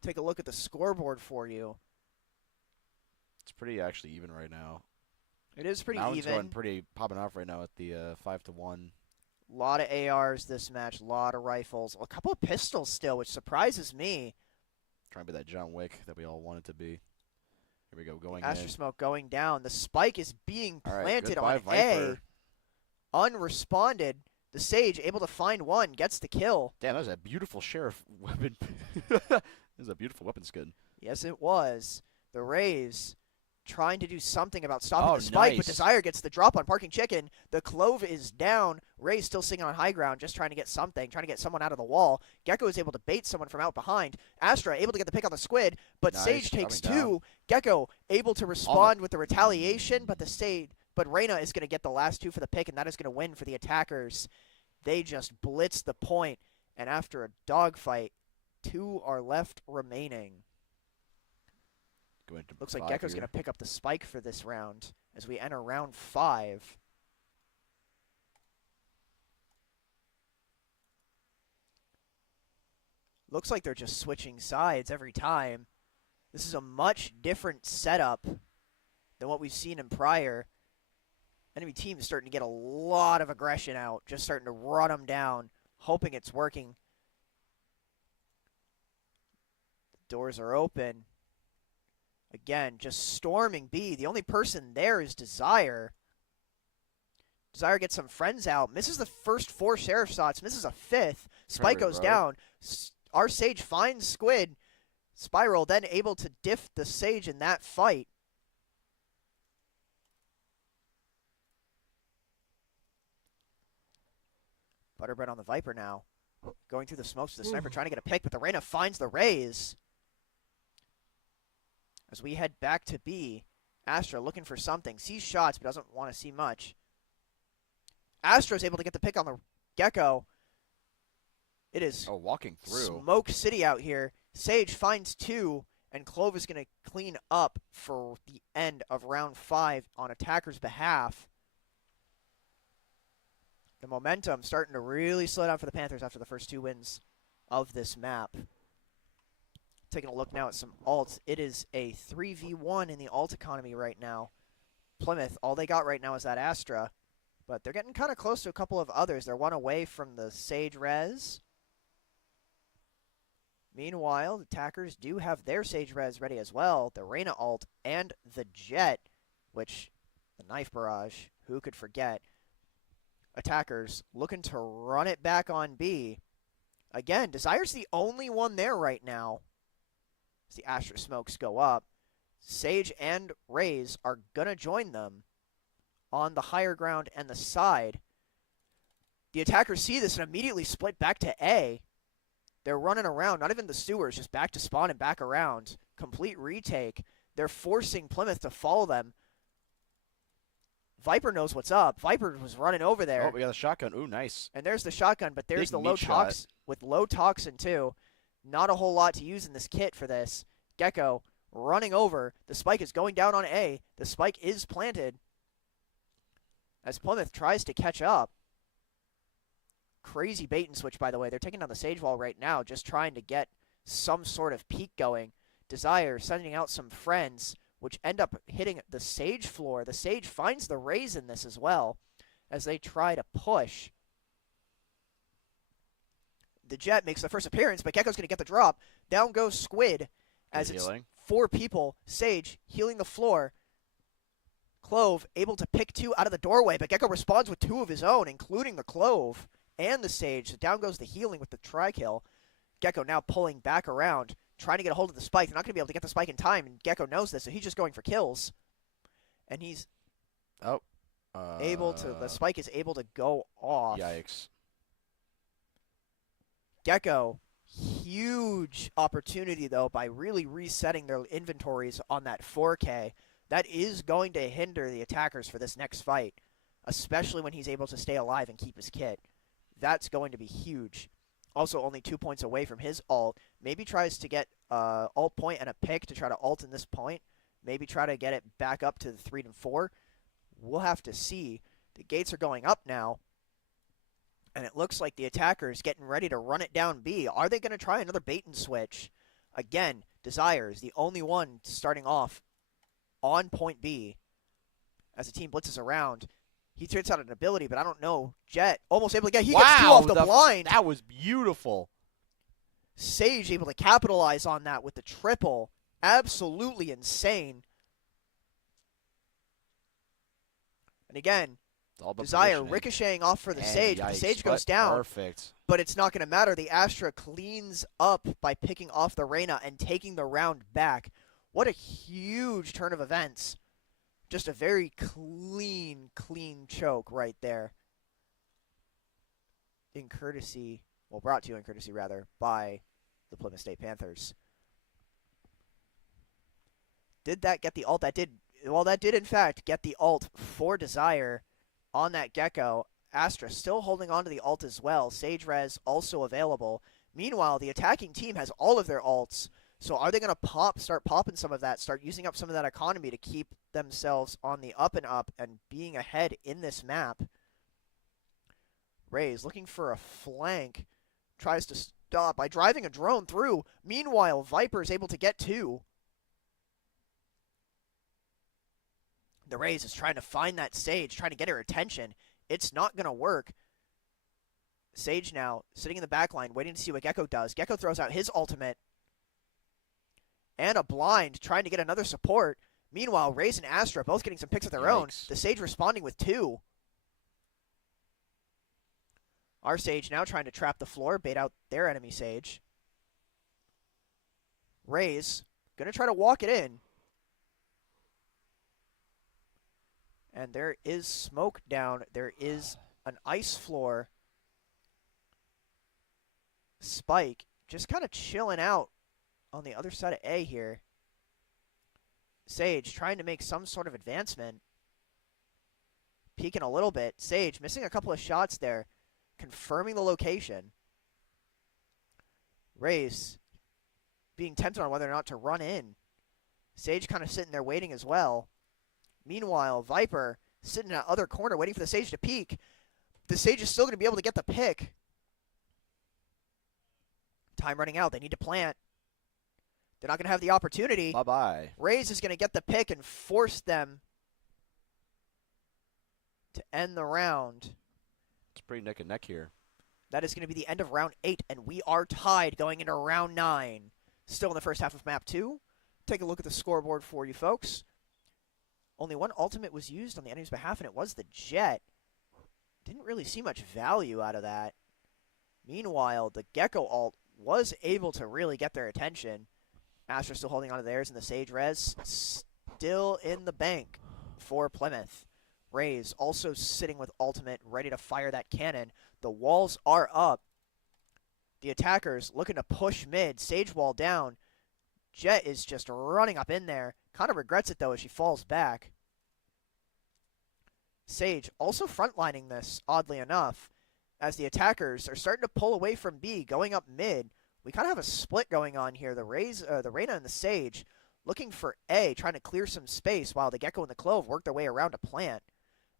Take a look at the scoreboard for you. It's pretty actually even right now. It is pretty Mountain's even. Going pretty popping off right now at the 5-1. A lot of ARs this match, a lot of rifles, a couple of pistols still, which surprises me. Trying to be that John Wick that we all wanted to be. Here we go, going Astro in. Smoke going down. The spike is being planted on Viper. A. Unresponded. The Sage able to find one, gets the kill. Damn, that was a beautiful sheriff weapon. That was a beautiful weapon skin. Yes, it was. The Rays trying to do something about stopping the spike, but Desire gets the drop on Parking Chicken. The Clove is down. Ray's still sitting on high ground, just trying to get something, trying to get someone out of the wall. Gecko is able to bait someone from out behind. Astra able to get the pick on the Squid, but Sage takes 2. Gecko able to respond with the retaliation, but Reyna is going to get the last 2 for the pick, and that is going to win for the attackers. They just blitz the point, and after a dogfight, 2 are left remaining. Looks like Gecko's going to pick up the spike for this round as we enter round 5. Looks like they're just switching sides every time. This is a much different setup than what we've seen in prior. Enemy team is starting to get a lot of aggression out, just starting to run them down, hoping it's working. The doors are open. Again, just storming B. The only person there is Desire. Desire gets some friends out. Misses the first 4 sheriff shots. Misses a 5th. Spike goes down. Our Sage finds Squid. Spiral then able to diff the Sage in that fight. Butterbread on the Viper now. Going through the smokes to the Sniper, trying to get a pick, but the Reyna finds the raise. As we head back to B, Astra looking for something. Sees shots, but doesn't want to see much. Astra's able to get the pick on the Gecko. It is walking through. Smoke City out here. Sage finds 2, and Clove is going to clean up for the end of round 5 on Attacker's behalf. The momentum starting to really slow down for the Panthers after the first 2 wins of this map. Taking a look now at some alts. It is a 3v1 in the alt economy right now. Plymouth, all they got right now is that Astra, but they're getting kind of close to a couple of others. They're 1 away from the Sage Res. Meanwhile, the Attackers do have their Sage Res ready as well. The Reyna alt and the Jet, which, the Knife Barrage, who could forget? Attackers looking to run it back on B. Again, Desire's the only one there right now. As the Astra smokes go up, Sage and Raze are going to join them on the higher ground and the side. The Attackers see this and immediately split back to A. They're running around, not even the Stewards, just back to spawn and back around. Complete retake. They're forcing Plymouth to follow them. Viper knows what's up. Viper was running over there. Oh, we got a shotgun. Ooh, nice. And there's the shotgun, but there's Big the low meat shot. tox with low toxin too. Not a whole lot to use in this kit for this. Gecko running over. The spike is going down on A. The spike is planted as Plymouth tries to catch up. Crazy bait and switch, by the way. They're taking down the Sage Wall right now, just trying to get some sort of peek going. Desire sending out some friends, which end up hitting the Sage floor. The Sage finds the raise in this as well, as they try to push. The Jet makes the first appearance, but Gecko's going to get the drop. Down goes Squid, as it's 4 people. Sage healing the floor. Clove able to pick 2 out of the doorway, but Gecko responds with 2 of his own, including the Clove and the Sage. Down goes the healing with the tri-kill. Gecko now pulling back around, trying to get a hold of the spike. They're not going to be able to get the spike in time, and Gecko knows this, so he's just going for kills. And he's able to, the spike is able to go off. Yikes. Gecko, huge opportunity, though, by really resetting their inventories on that 4K. That is going to hinder the Attackers for this next fight, especially when he's able to stay alive and keep his kit. That's going to be huge. Also, only 2 points away from his ult. Maybe tries to get ult point and a pick to try to ult in this point. Maybe try to get it back up to the 3 and 4. We'll have to see. The gates are going up now. And it looks like the Attackers getting ready to run it down B. Are they going to try another bait and switch? Again, Desire is the only one starting off on point B. As the team blitzes around, he turns out an ability, but I don't know. Jet almost able to get. He gets 2 off the blind. That was beautiful. Sage able to capitalize on that with the triple. Absolutely insane. And again, Desire ricocheting off for the Sage. But the Sage goes down. Perfect. But it's not going to matter. The Astra cleans up by picking off the Reyna and taking the round back. What a huge turn of events. Just a very clean choke right there. Brought to you in courtesy, rather, by the Plymouth State Panthers. Did that get the ult? That did in fact get the ult for Desire on that Gecko. Astra still holding on to the ult as well. Sage Res also available. Meanwhile, the attacking team has all of their ults. So are they going to start popping some of that, start using up some of that economy to keep themselves on the up and up and being ahead in this map? Raze looking for a flank. Tries to stop by driving a drone through. Meanwhile, Viper is able to get 2. The Raze is trying to find that Sage, trying to get her attention. It's not going to work. Sage now sitting in the back line, waiting to see what Gecko does. Gecko throws out his ultimate. And a blind, trying to get another support. Meanwhile, Raze and Astra both getting some picks of their own. The Sage responding with 2. Our Sage now trying to trap the floor, bait out their enemy Sage. Rays going to try to walk it in. And there is smoke down. There is an ice floor. Spike just kind of chilling out on the other side of A here. Sage trying to make some sort of advancement. Peeking a little bit. Sage missing a couple of shots there. Confirming the location. Rays being tempted on whether or not to run in. Sage kind of sitting there waiting as well. Meanwhile, Viper sitting in that other corner waiting for the Sage to peek. The Sage is still going to be able to get the pick. Time running out. They need to plant. They're not going to have the opportunity. Bye-bye. Rays is going to get the pick and force them to end the round. It's pretty neck and neck here. That is going to be the end of round 8, and we are tied going into round 9. Still in the first half of map 2. Take a look at the scoreboard for you folks. Only one ultimate was used on the enemy's behalf, and it was the Jet. Didn't really see much value out of that. Meanwhile, the Gecko ult was able to really get their attention. Astra still holding on to theirs, and the Sage Res still in the bank for Plymouth. Rays also sitting with ultimate, ready to fire that cannon. The walls are up. The attackers looking to push mid. Sage wall down. Jet is just running up in there. Kind of regrets it, though, as she falls back. Sage also frontlining this, oddly enough, as the attackers are starting to pull away from B, going up mid. We kind of have a split going on here. The Reyna and the Sage looking for A, trying to clear some space while the Gecko and the Clove work their way around to plant.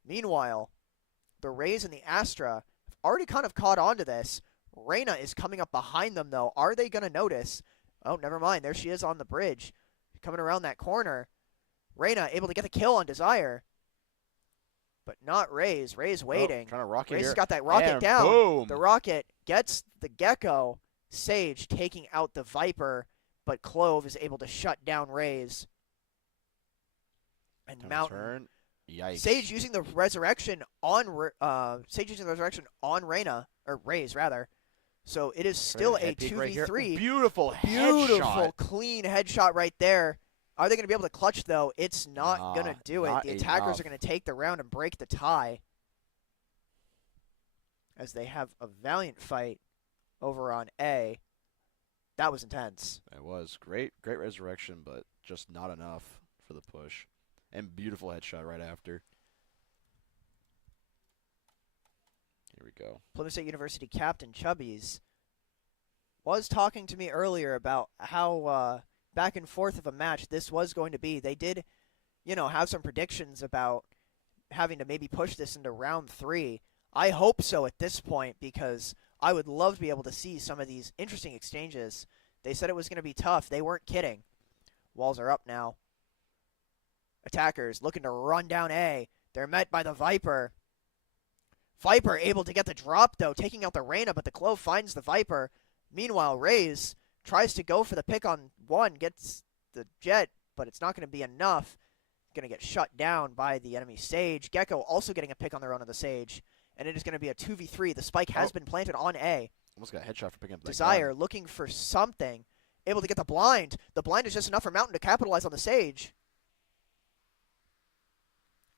Meanwhile, the Rays and the Astra have already kind of caught on to this. Reyna is coming up behind them, though. Are they going to notice? Oh, never mind. There she is on the bridge. Coming around that corner. Reyna able to get the kill on Desire. But not Rays. Rays waiting. Trying to rocket Rays here. got that rocket And down. boom. The rocket gets the Gecko. Sage taking out the Viper, but Clove is able to shut down Rays. And Time to Mountain. turn. Yikes. Sage using the resurrection on Reyna, or Rays rather. So it is still a 2v3. Right, beautiful Beautiful, headshot. clean headshot right there. Are they going to be able to clutch, though? It's not going to do it. not The attackers enough. are going to take the round and break the tie. As they have a valiant fight over on A. That was intense. It was great resurrection, but just not enough for the push. And beautiful headshot right after. Here we go. Plymouth State University captain Chubbies was talking to me earlier about how back and forth of a match this was going to be. They did, have some predictions about having to maybe push this into round 3. I hope so at this point, because I would love to be able to see some of these interesting exchanges. They said it was going to be tough. They weren't kidding. Walls are up now. Attackers looking to run down A. They're met by the Viper. Viper able to get the drop, though, taking out the Reyna, but the Clove finds the Viper. Meanwhile, Rays tries to go for the pick on 1, gets the Jet, but it's not going to be enough. Going to get shut down by the enemy Sage. Gecko also getting a pick on their own of the Sage. And it is going to be a 2v3. The spike has been planted on A. Almost got a headshot for picking up that Desire gun. looking for something. Able to get the blind. The blind is just enough for Mountain to capitalize on the Sage.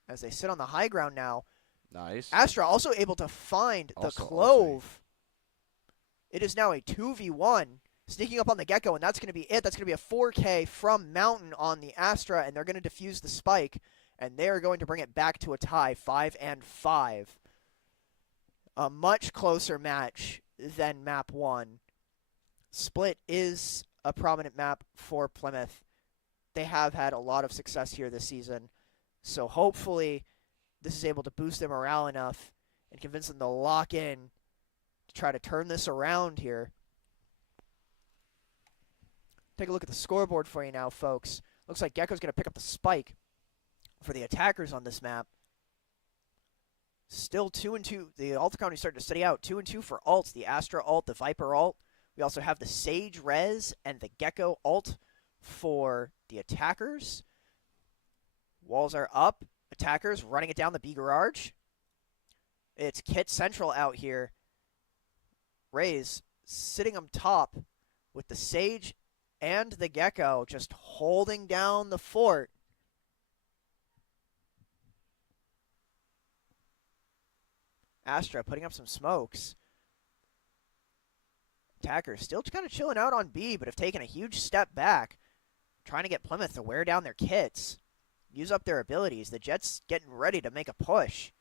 As they sit on the high ground now. Nice. Astra also able to find the Also Clove. It is now a 2v1. Sneaking up on the Gecko, and that's going to be it. That's going to be a 4K from Mountain on the Astra, and they're going to defuse the spike. And they're going to bring it back to a tie, 5-5. A much closer match than map 1. Split is a prominent map for Plymouth. They have had a lot of success here this season. So hopefully this is able to boost their morale enough and convince them to lock in to try to turn this around here. Take a look at the scoreboard for you now, folks. Looks like Gecko's going to pick up the spike for the attackers on this map. Still 2-2. The ult economy is starting to steady out. 2-2 for ults. The Astra ult, the Viper ult. We also have the Sage res and the Gecko ult for the attackers. Walls are up. Attackers running it down the B garage. It's Kit Central out here. Rays sitting on top with the Sage and the Gecko just holding down the fort. Astra putting up some smokes. Attackers still kind of chilling out on B, but have taken a huge step back, trying to get Plymouth to wear down their kits, use up their abilities. The Jets getting ready to make a push.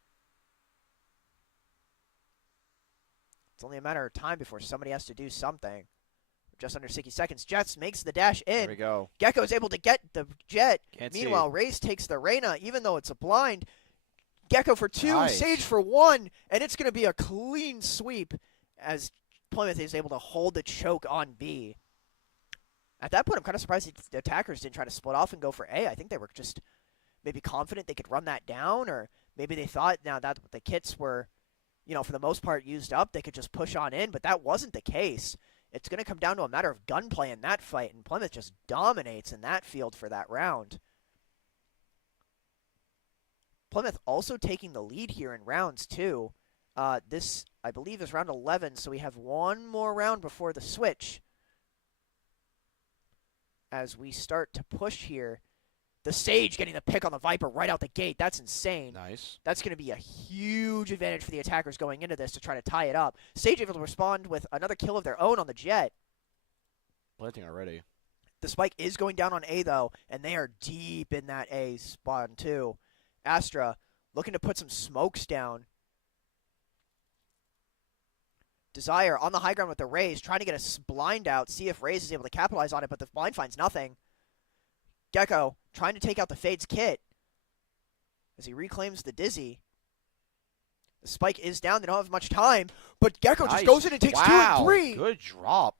It's only a matter of time before somebody has to do something. Just under 60 seconds. Jets makes the dash in. There we go. Gecko's able to get the Jet. Can't Meanwhile, Race takes the Reyna, even though it's a blind. Gecko for 2, nice. Sage for 1, and it's going to be a clean sweep as Plymouth is able to hold the choke on B. At that point, I'm kind of surprised the attackers didn't try to split off and go for A. I think they were just maybe confident they could run that down, or maybe they thought now that the kits were, for the most part used up, they could just push on in, but that wasn't the case. It's going to come down to a matter of gunplay in that fight, and Plymouth just dominates in that field for that round. Plymouth also taking the lead here in rounds 2. This, I believe, is round 11, so we have one more round before the switch. As we start to push here, the Sage getting the pick on the Viper right out the gate. That's insane. Nice. That's going to be a huge advantage for the attackers going into this to try to tie it up. Sage able to respond with another kill of their own on the Jet. Planting already. The spike is going down on A, though, and they are deep in that A spawn, too. Astra looking to put some smokes down. Desire on the high ground with the Raze, trying to get a blind out, see if Raze is able to capitalize on it, but the blind finds nothing. Gecko trying to take out the Fade's kit as he reclaims the Dizzy. The spike is down. They don't have much time, but Gecko just goes in and takes 2 and 3. Good drop.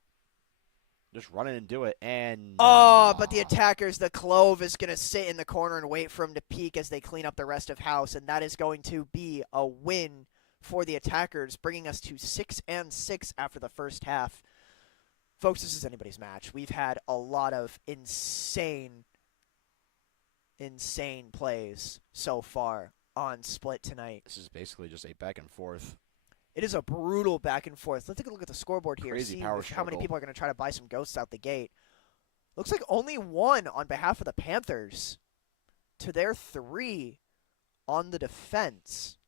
Just run in and do it, and... but the attackers, the Clove is going to sit in the corner and wait for him to peek as they clean up the rest of house, and that is going to be a win for the attackers, bringing us to 6 and 6 after the first half. Folks, this is anybody's match. We've had a lot of insane plays so far on Split tonight. This is basically just a back and forth. It is a brutal back and forth. Let's take a look at the scoreboard here. Crazy See power how many struggle. people are going to try to buy some ghosts out the gate. Looks like only 1 on behalf of the Panthers to their 3 on the defense.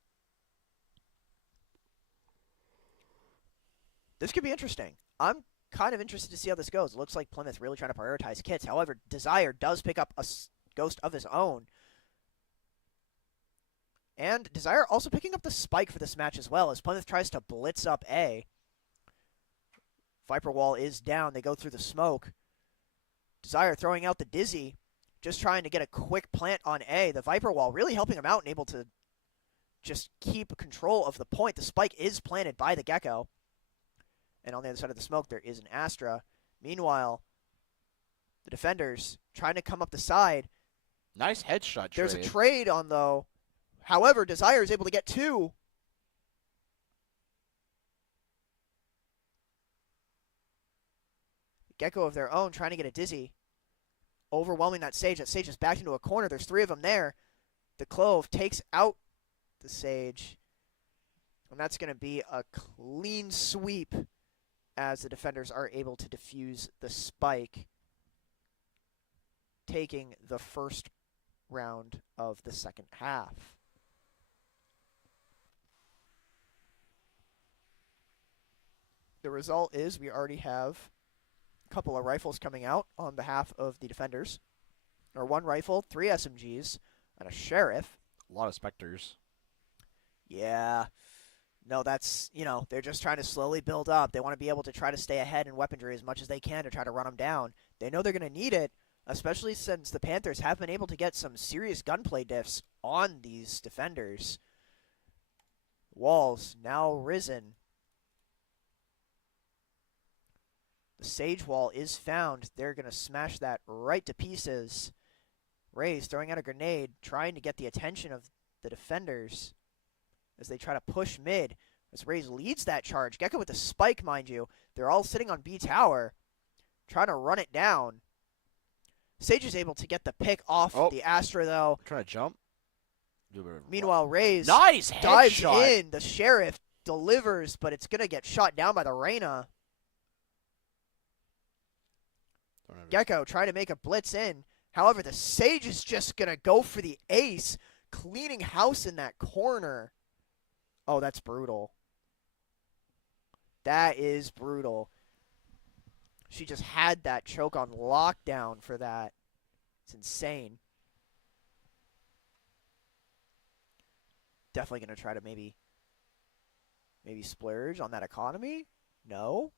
This could be interesting. I'm kind of interested to see how this goes. It looks like Plymouth really trying to prioritize kits. However, Desire does pick up a ghost of his own. And Desire also picking up the spike for this match as well as Plymouth tries to blitz up A. Viper wall is down. They go through the smoke. Desire throwing out the Dizzy, just trying to get a quick plant on A. The Viper wall really helping him out and able to just keep control of the point. The spike is planted by the Gecko. And on the other side of the smoke, there is an Astra. Meanwhile, the defenders trying to come up the side. Nice headshot trade. There's a trade on, though. However, Desire is able to get 2. Gecko of their own trying to get a Dizzy. Overwhelming that Sage. That Sage is backed into a corner. There's 3 of them there. The Clove takes out the Sage. And that's going to be a clean sweep as the defenders are able to defuse the spike, taking the first round of the second half. The result is we already have a couple of rifles coming out on behalf of the defenders. Or 1 rifle, 3 SMGs, and a Sheriff. A lot of Spectres. Yeah. No, that's, they're just trying to slowly build up. They want to be able to try to stay ahead in weaponry as much as they can to try to run them down. They know they're going to need it, especially since the Panthers have been able to get some serious gunplay diffs on these defenders. Walls now risen. The Sage wall is found. They're going to smash that right to pieces. Raze throwing out a grenade, trying to get the attention of the defenders as they try to push mid. As Raze leads that charge. Gecko with the spike, mind you. They're all sitting on B tower, trying to run it down. Sage is able to get the pick off the Astra, though. Trying to jump. Meanwhile, Raze nice dives headshot. in. The Sheriff delivers, but it's going to get shot down by the Reyna. Gecko trying to make a blitz in. However, the Sage is just going to go for the ace, cleaning house in that corner. Oh, that's brutal. That is brutal. She just had that choke on lockdown for that. It's insane. Definitely going to try to maybe splurge on that economy. No.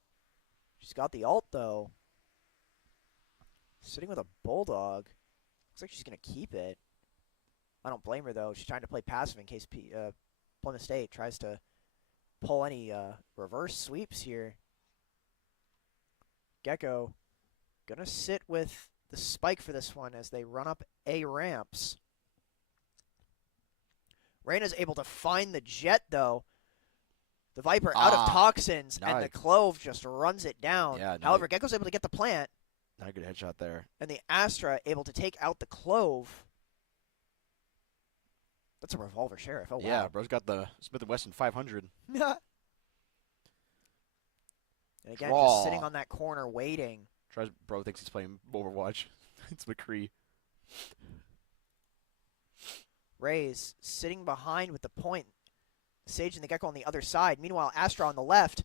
She's got the ult, though. Sitting with a Bulldog. Looks like she's going to keep it. I don't blame her, though. She's trying to play passive in case Plymouth State tries to pull any reverse sweeps here. Gecko going to sit with the spike for this one as they run up A ramps. Reyna's able to find the Jet, though. The Viper out of toxins, and the Clove just runs it down. Yeah, however, Gecko's able to get the plant. Not a good headshot there. And the Astra able to take out the Clove. That's a revolver sheriff. Oh, wow. Yeah, bro's got the Smith & Wesson 500. And again, just sitting on that corner waiting. Bro thinks he's playing Overwatch. It's McCree. Rays sitting behind with the point. Sage and the Gecko on the other side. Meanwhile, Astra on the left.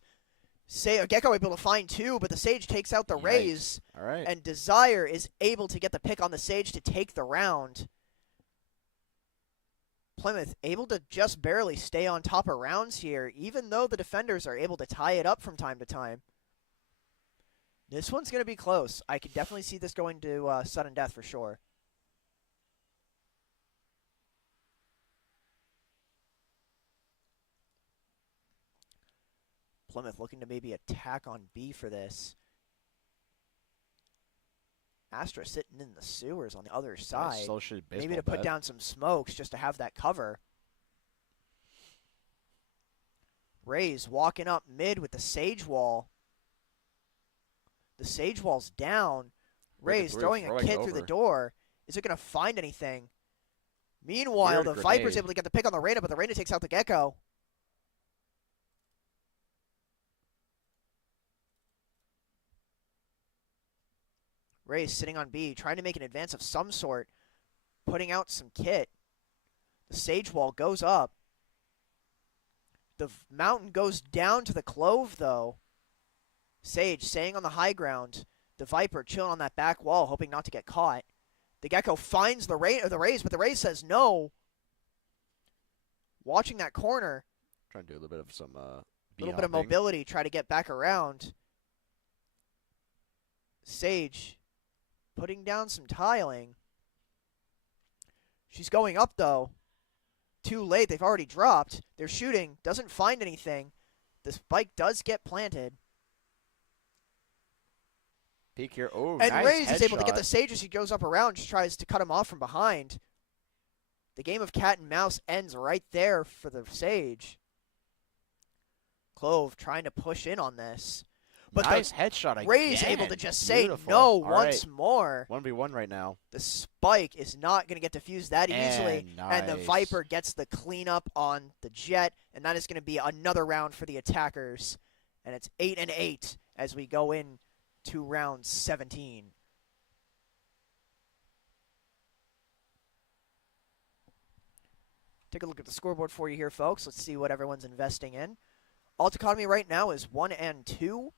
Gecko able to find two, but the Sage takes out the Rays. All right. And Desire is able to get the pick on the Sage to take the round. Plymouth able to just barely stay on top of rounds here, even though the defenders are able to tie it up from time to time. This one's going to be close. I could definitely see this going to sudden death for sure. Plymouth looking to maybe attack on B for this. Astra sitting in the sewers on the other side. Maybe to put down some smokes just to have that cover. Rays walking up mid with the Sage Wall. The Sage Wall's down. Rays throwing a kid through the door. Is it going to find anything? Meanwhile, the Viper's able to get the pick on the Reyna, but the Reyna takes out the Gecko. Rays sitting on B, trying to make an advance of some sort, putting out some kit. The Sage Wall goes up. The mountain goes down to the Clove, though. Sage staying on the high ground. The Viper chilling on that back wall, hoping not to get caught. The Gecko finds the Rays, but the Rays says no. Watching that corner. Trying to do a little bit of some bit of mobility, try to get back around. Sage putting down some tiling. She's going up, though. Too late. They've already dropped. They're shooting. Doesn't find anything. The spike does get planted. Peek here. Oh, and nice Rays headshot. is able to get the Sage as he goes up around. Just tries to cut him off from behind. The game of cat and mouse ends right there for the Sage. Clove trying to push in on this. But nice headshot again. Rays able to just say no once more. 1v1 right now. The spike is not going to get defused that easily. And the Viper gets the cleanup on the Jet. And that is going to be another round for the attackers. And it's 8-8 as we go in to round 17. Take a look at the scoreboard for you here, folks. Let's see what everyone's investing in. Alt economy right now is 1 and 2.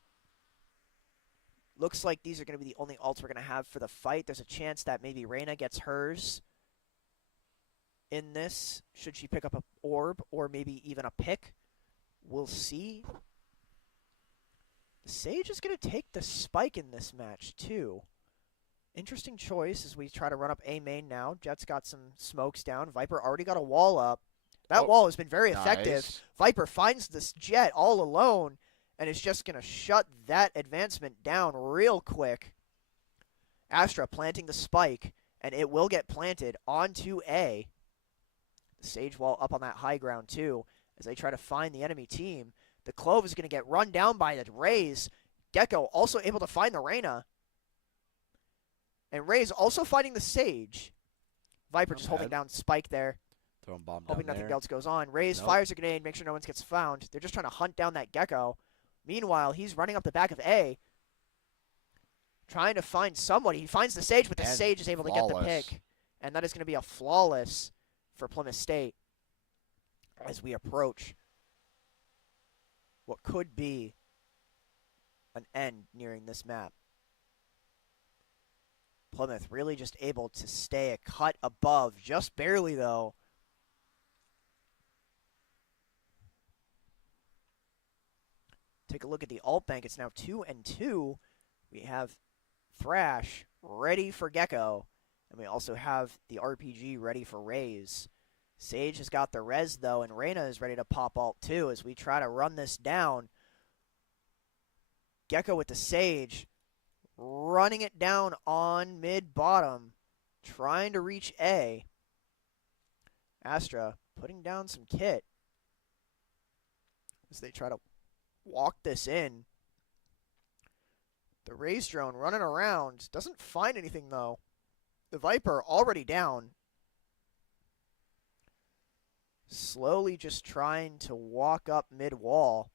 Looks like these are going to be the only alts we're going to have for the fight. There's a chance that maybe Reyna gets hers in this. Should she pick up an orb or maybe even a pick? We'll see. The Sage is going to take the spike in this match, too. Interesting choice as we try to run up A main now. Jet's got some smokes down. Viper already got a wall up. That wall has been very effective. Viper finds this Jet all alone and is just going to shut that advancement down real quick. Astra planting the spike, and it will get planted onto A. The Sage Wall up on that high ground, too, as they try to find the enemy team. The Clove is going to get run down by the Rays. Gecko also able to find the Reyna. And Rays also finding the Sage. Viper just holding down spike there. Throwing bomb hoping down nothing else goes on. Rays fires a grenade, make sure no one gets found. They're just trying to hunt down that Gecko. Meanwhile, he's running up the back of A. Trying to find somebody. He finds the Sage, but the And Sage is able to get the pick. And that is going to be a flawless for Plymouth State as we approach what could be an end nearing this map. Plymouth really just able to stay a cut above, just barely though. Take a look at the alt bank. It's now 2-2. We have Thrash ready for Gecko, and we also have the RPG ready for Raze. Sage has got the res though, and Reyna is ready to pop alt too as we try to run this down. Gecko with the Sage, running it down on mid-bottom, trying to reach A. Astra putting down some kit as they try to walk this in. The Raze drone running around, doesn't find anything though. The Viper already down. Slowly just trying to walk up mid-wall.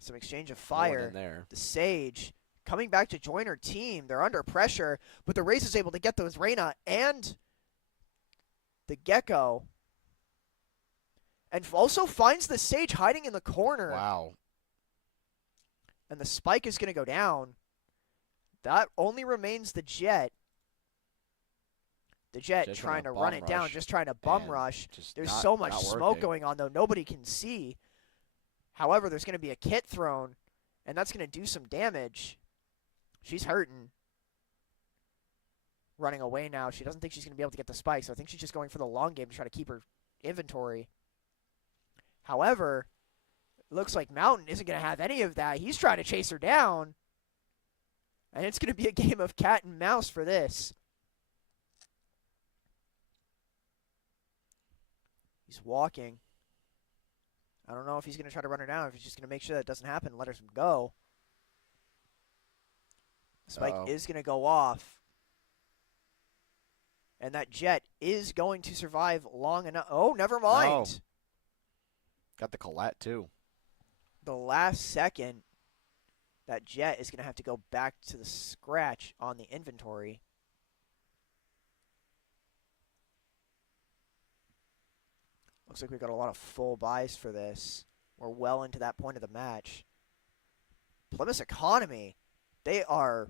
Some exchange of fire. There. The Sage coming back to join her team. They're under pressure, but the Raze is able to get those Reyna and the Gecko. And also finds the Sage hiding in the corner. Wow. And the spike is going to go down. That only remains the Jet. The Jet trying to run it down, just trying to bum rush. There's so much smoke going on, though. Nobody can see. However, there's going to be a kit thrown, and that's going to do some damage. She's hurting. Running away now. She doesn't think she's going to be able to get the spike, so I think she's just going for the long game to try to keep her inventory. However, it looks like Mountain isn't going to have any of that. He's trying to chase her down. And it's going to be a game of cat and mouse for this. He's walking. I don't know if he's going to try to run her down, if he's just going to make sure that doesn't happen and let her go. Spike is going to go off. And that Jet is going to survive long enough. Oh, never mind. No. Got the collat, too. The last second, that Jet is going to have to go back to the scratch on the inventory. Looks like we've got a lot of full buys for this. We're well into that point of the match. Plymouth Economy, they are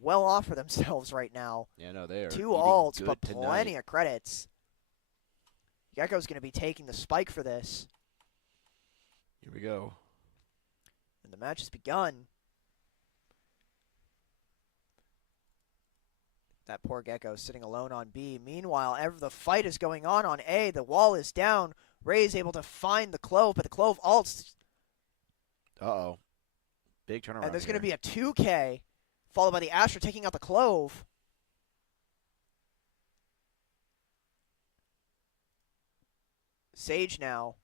well off for themselves right now. Yeah, no, they are. 2 alts, but plenty of credits. Gecko's going to be taking the spike for this. Here we go. And the match has begun. That poor Gecko sitting alone on B. Meanwhile, the fight is going on A. The wall is down. Ray's able to find the Clove, but the Clove ults. Uh-oh. Big turnaround. And there's going to be a 2K, followed by the Astra taking out the Clove. Sage now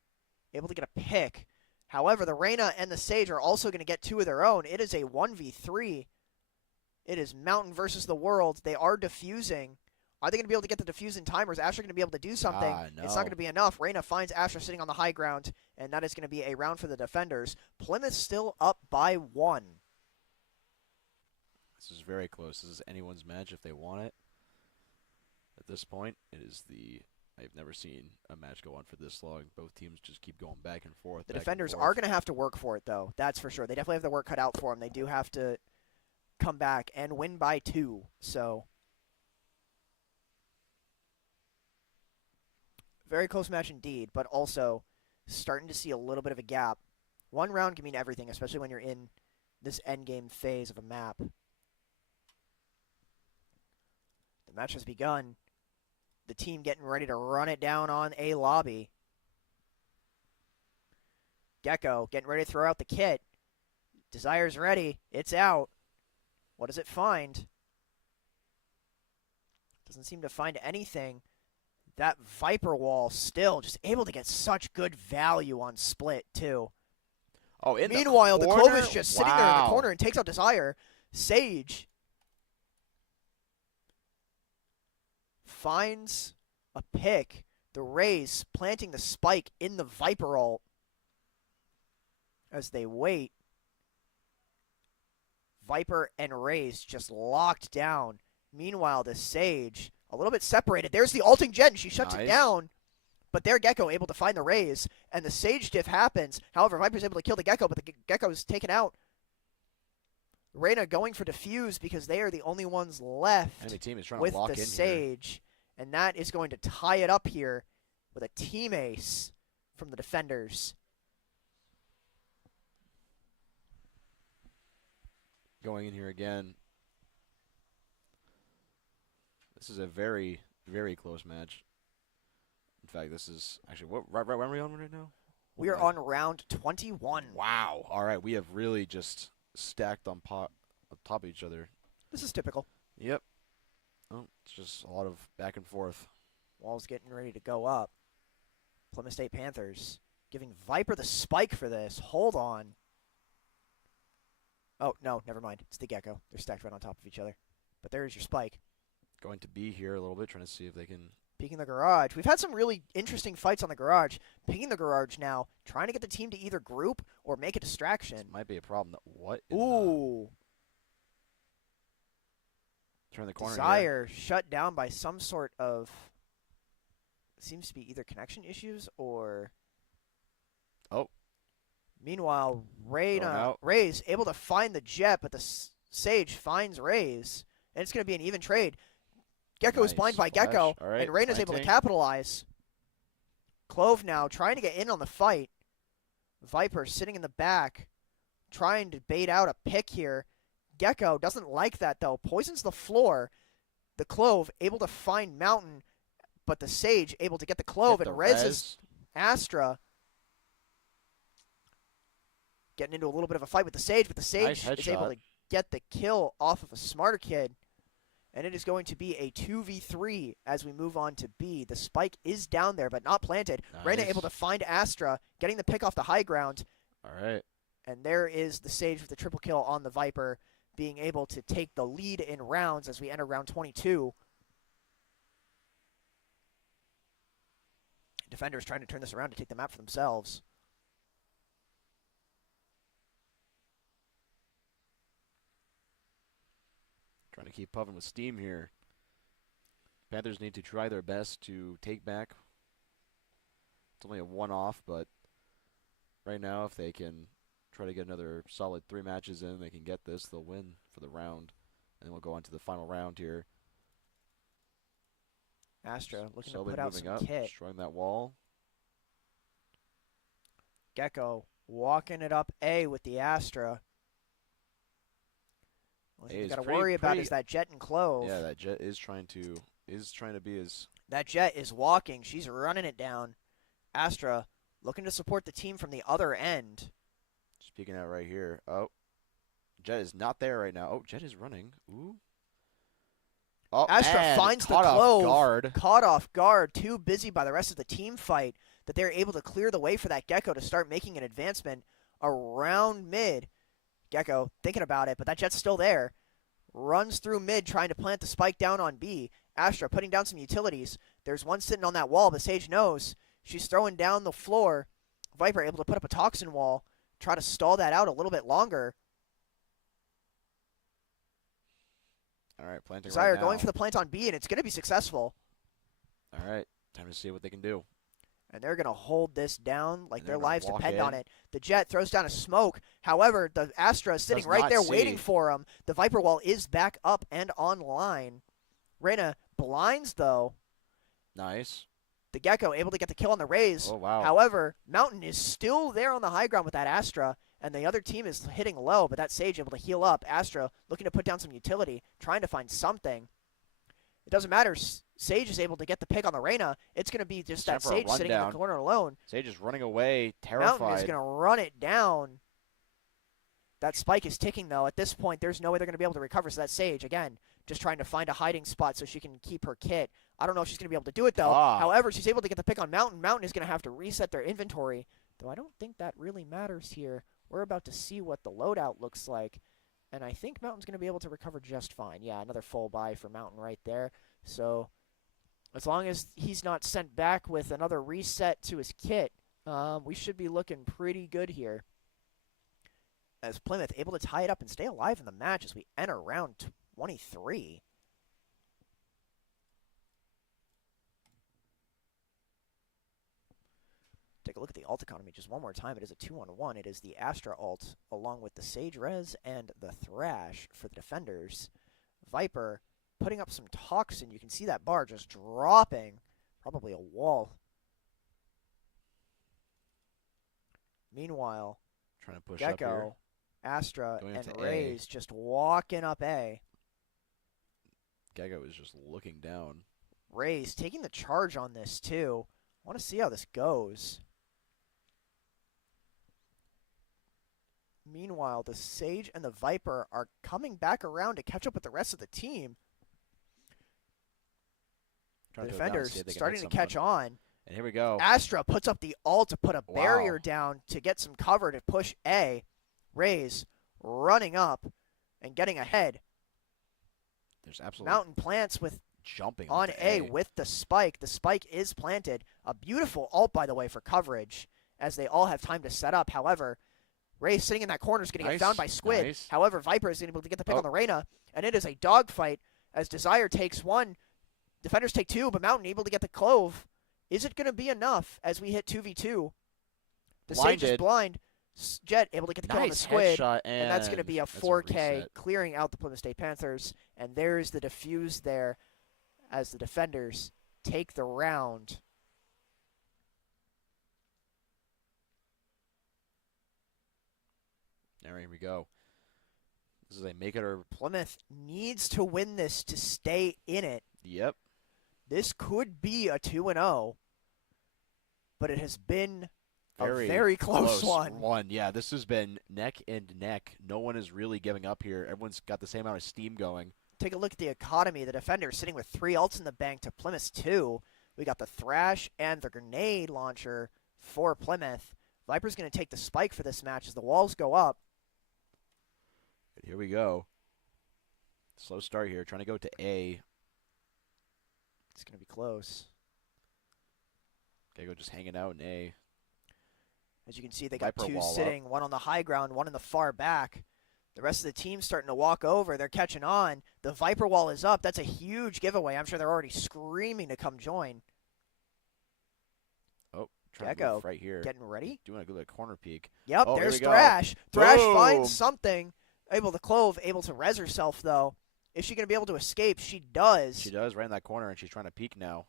able to get a pick. However, the Reyna and the Sage are also going to get 2 of their own. It is a 1v3. It is Mountain versus the World. They are defusing. Are they going to be able to get the defuse in time, or is Astra going to be able to do something? No. It's not going to be enough. Reyna finds Astra sitting on the high ground, and that is going to be a round for the defenders. Plymouth still up by 1. This is very close. This is anyone's match if they want it. At this point, it is I've never seen a match go on for this long. Both teams just keep going back and forth. The defenders are going to have to work for it, though. That's for sure. They definitely have the work cut out for them. They do have to come back and win by 2. So, very close match indeed, but also starting to see a little bit of a gap. 1 round can mean everything, especially when you're in this endgame phase of a map. The match has begun. The team getting ready to run it down on A lobby. Gecko getting ready to throw out the kit. Desire's ready. It's out. What does it find? Doesn't seem to find anything. That Viper wall still just able to get such good value on split, too. Oh, Meanwhile, the Clove is just sitting there in the corner and takes out Desire. Sage finds a pick. The Raze planting the spike in the Viper ult as they wait. Viper and Raze just locked down. Meanwhile, the Sage, a little bit separated. There's the ulting Jet, and she shuts it down. But there, Gecko able to find the Raze, and the Sage diff happens. However, Viper's able to kill the Gecko, but the Gecko's taken out. Reyna going for defuse because they are the only ones left enemy team is trying with to lock the in Sage. Here. And that is going to tie it up here with a team ace from the defenders. Going in here again. This is a very, very close match. In fact, this is actually what when are we on right now? We are on round 21. Wow. All right, we have really just stacked on top of each other. This is typical. Yep. Oh, it's just a lot of back and forth. Wall's getting ready to go up. Plymouth State Panthers giving Viper the spike for this. Hold on. Oh, no, never mind. It's the Gecko. They're stacked right on top of each other. But there's your spike. Going to be here a little bit, trying to see if they can... Peeking the garage. We've had some really interesting fights on the garage. Peeking the garage now, trying to get the team to either group or make a distraction. This might be a problem. What? Ooh. Turn the corner. Desire shut down by some sort of... Seems to be either connection issues or... Oh. Meanwhile, Raze able to find the Jet, but the Sage finds Raze. And it's going to be an even trade. Gecko is blind by Gecko, right, and Reyna's able to capitalize. Clove now trying to get in on the fight. Viper sitting in the back, trying to bait out a pick here. Gecko doesn't like that, though. Poisons the floor. The Clove able to find Mountain, but the Sage able to get the Clove, and reses Astra. Getting into a little bit of a fight with the Sage, but the Sage is able to get the kill off of a Smarter Kid. And it is going to be a 2v3 as we move on to B. The spike is down there, but not planted. Nice. Reyna able to find Astra, getting the pick off the high ground. All right. And there is the Sage with the triple kill on the Viper, being able to take the lead in rounds as we enter round 22. Defenders trying to turn this around to take the map for themselves. Trying to keep puffing with steam here. Panthers need to try their best to take back. It's only a one-off, but right now, if they can try to get another solid 3 matches in, they can get this, they'll win for the round. And then we'll go on to the final round here. Astra looking to put out some kit. Destroying that wall. Gecko walking it up A with the Astra. What you got to worry about is that Jet and Clove. Yeah, that Jet is trying to be as... That Jet is walking. She's running it down. Astra looking to support the team from the other end. Speaking out right here. Oh, Jet is not there right now. Oh, Jet is running. Ooh. Oh, Astra finds the Clove. Caught off guard. Too busy by the rest of the team fight that they're able to clear the way for that Gecko to start making an advancement around mid. Gecko thinking about it, but that Jet's still there. Runs through mid, trying to plant the spike down on B. Astra putting down some utilities. There's one sitting on that wall, but Sage knows. She's throwing down the floor. Viper able to put up a toxin wall. Try to stall that out a little bit longer. All right, planting Desire right now. going for the plant on B, and it's going to be successful. All right, time to see what they can do. And they're going to hold this down like their lives depend on it. The Jet throws down a smoke. However, the Astra is sitting right there waiting for him. The Viper wall is back up and online. Reyna blinds, though. Nice. The Gecko able to get the kill on the Raze. Oh, wow. However, Mountain is still there on the high ground with that Astra, and the other team is hitting low, but that Sage able to heal up. Astra looking to put down some utility, trying to find something. It doesn't matter. Sage is able to get the pick on the Reyna. It's going to be just that Sage sitting in the corner alone. Sage is running away, terrified. Mountain is going to run it down. That spike is ticking, though. At this point, there's no way they're going to be able to recover. So that Sage, again, just trying to find a hiding spot so she can keep her kit. I don't know if she's going to be able to do it, though. However, she's able to get the pick on Mountain. Mountain is going to have to reset their inventory, though I don't think that really matters here. We're about to see what the loadout looks like, and I think Mountain's going to be able to recover just fine. Yeah, another full buy for Mountain right there. So as long as he's not sent back with another reset to his kit, we should be looking pretty good here. as Plymouth able to tie it up and stay alive in the match as we enter round 23. Take a look at the alt economy just one more time. It is a 2-on-1. It is the Astra alt along with the Sage Res and the Thrash for the defenders. Viper putting up some Toxin. You can see that bar just dropping. Probably a wall. Meanwhile, trying to push up here. Gecko, Astra, and Rays just walking up A. Gecko is just looking down. Rays taking the charge on this too. I want to see how this goes. Meanwhile, the Sage and the Viper are coming back around to catch up with the rest of the team. The defenders starting to catch on. And here we go. Astra puts up the ult to put a barrier down to get some cover to push A. Rays running up and getting ahead. There's absolutely Mountain plants with jumping on A with the spike. The spike is planted. A beautiful ult, by the way, for coverage as they all have time to set up. However, Ray sitting in that corner is going to get found by Squid. Nice. However, Viper is able to get the pick on the Reyna, and it is a dogfight as Desire takes one. Defenders take two, but Mountain able to get the Clove. Is it going to be enough as we hit 2v2? The Sage is blind. Jet able to get the kill on the Squid, and that's going to be a 4K clearing out the Plymouth State Panthers. And there's the defuse there as the defenders take the round. There we go. This is a make it or... Plymouth needs to win this to stay in it. Yep. This could be a 2-0, but it has been a very close one. Yeah, this has been neck and neck. No one is really giving up here. Everyone's got the same amount of steam going. Take a look at the economy. The defenders sitting with 3 ults in the bank to Plymouth's 2. We got the Thrash and the grenade launcher for Plymouth. Viper's going to take the spike for this match as the walls go up. Here we go. Slow start here. Trying to go to A. It's going to be close. Gecko just hanging out in A. As you can see, they got Viper 2 sitting, one on the high ground, one in the far back. The rest of the team's starting to walk over. They're catching on. The Viper wall is up. That's a huge giveaway. I'm sure they're already screaming to come join. Oh, trying to move right here. Getting ready. Doing a good corner peek. Yep, there's Thrash. Thrash finds something. Able to Clove, able to res herself, though. Is she going to be able to escape? She does. She does, right in that corner, and she's trying to peek now.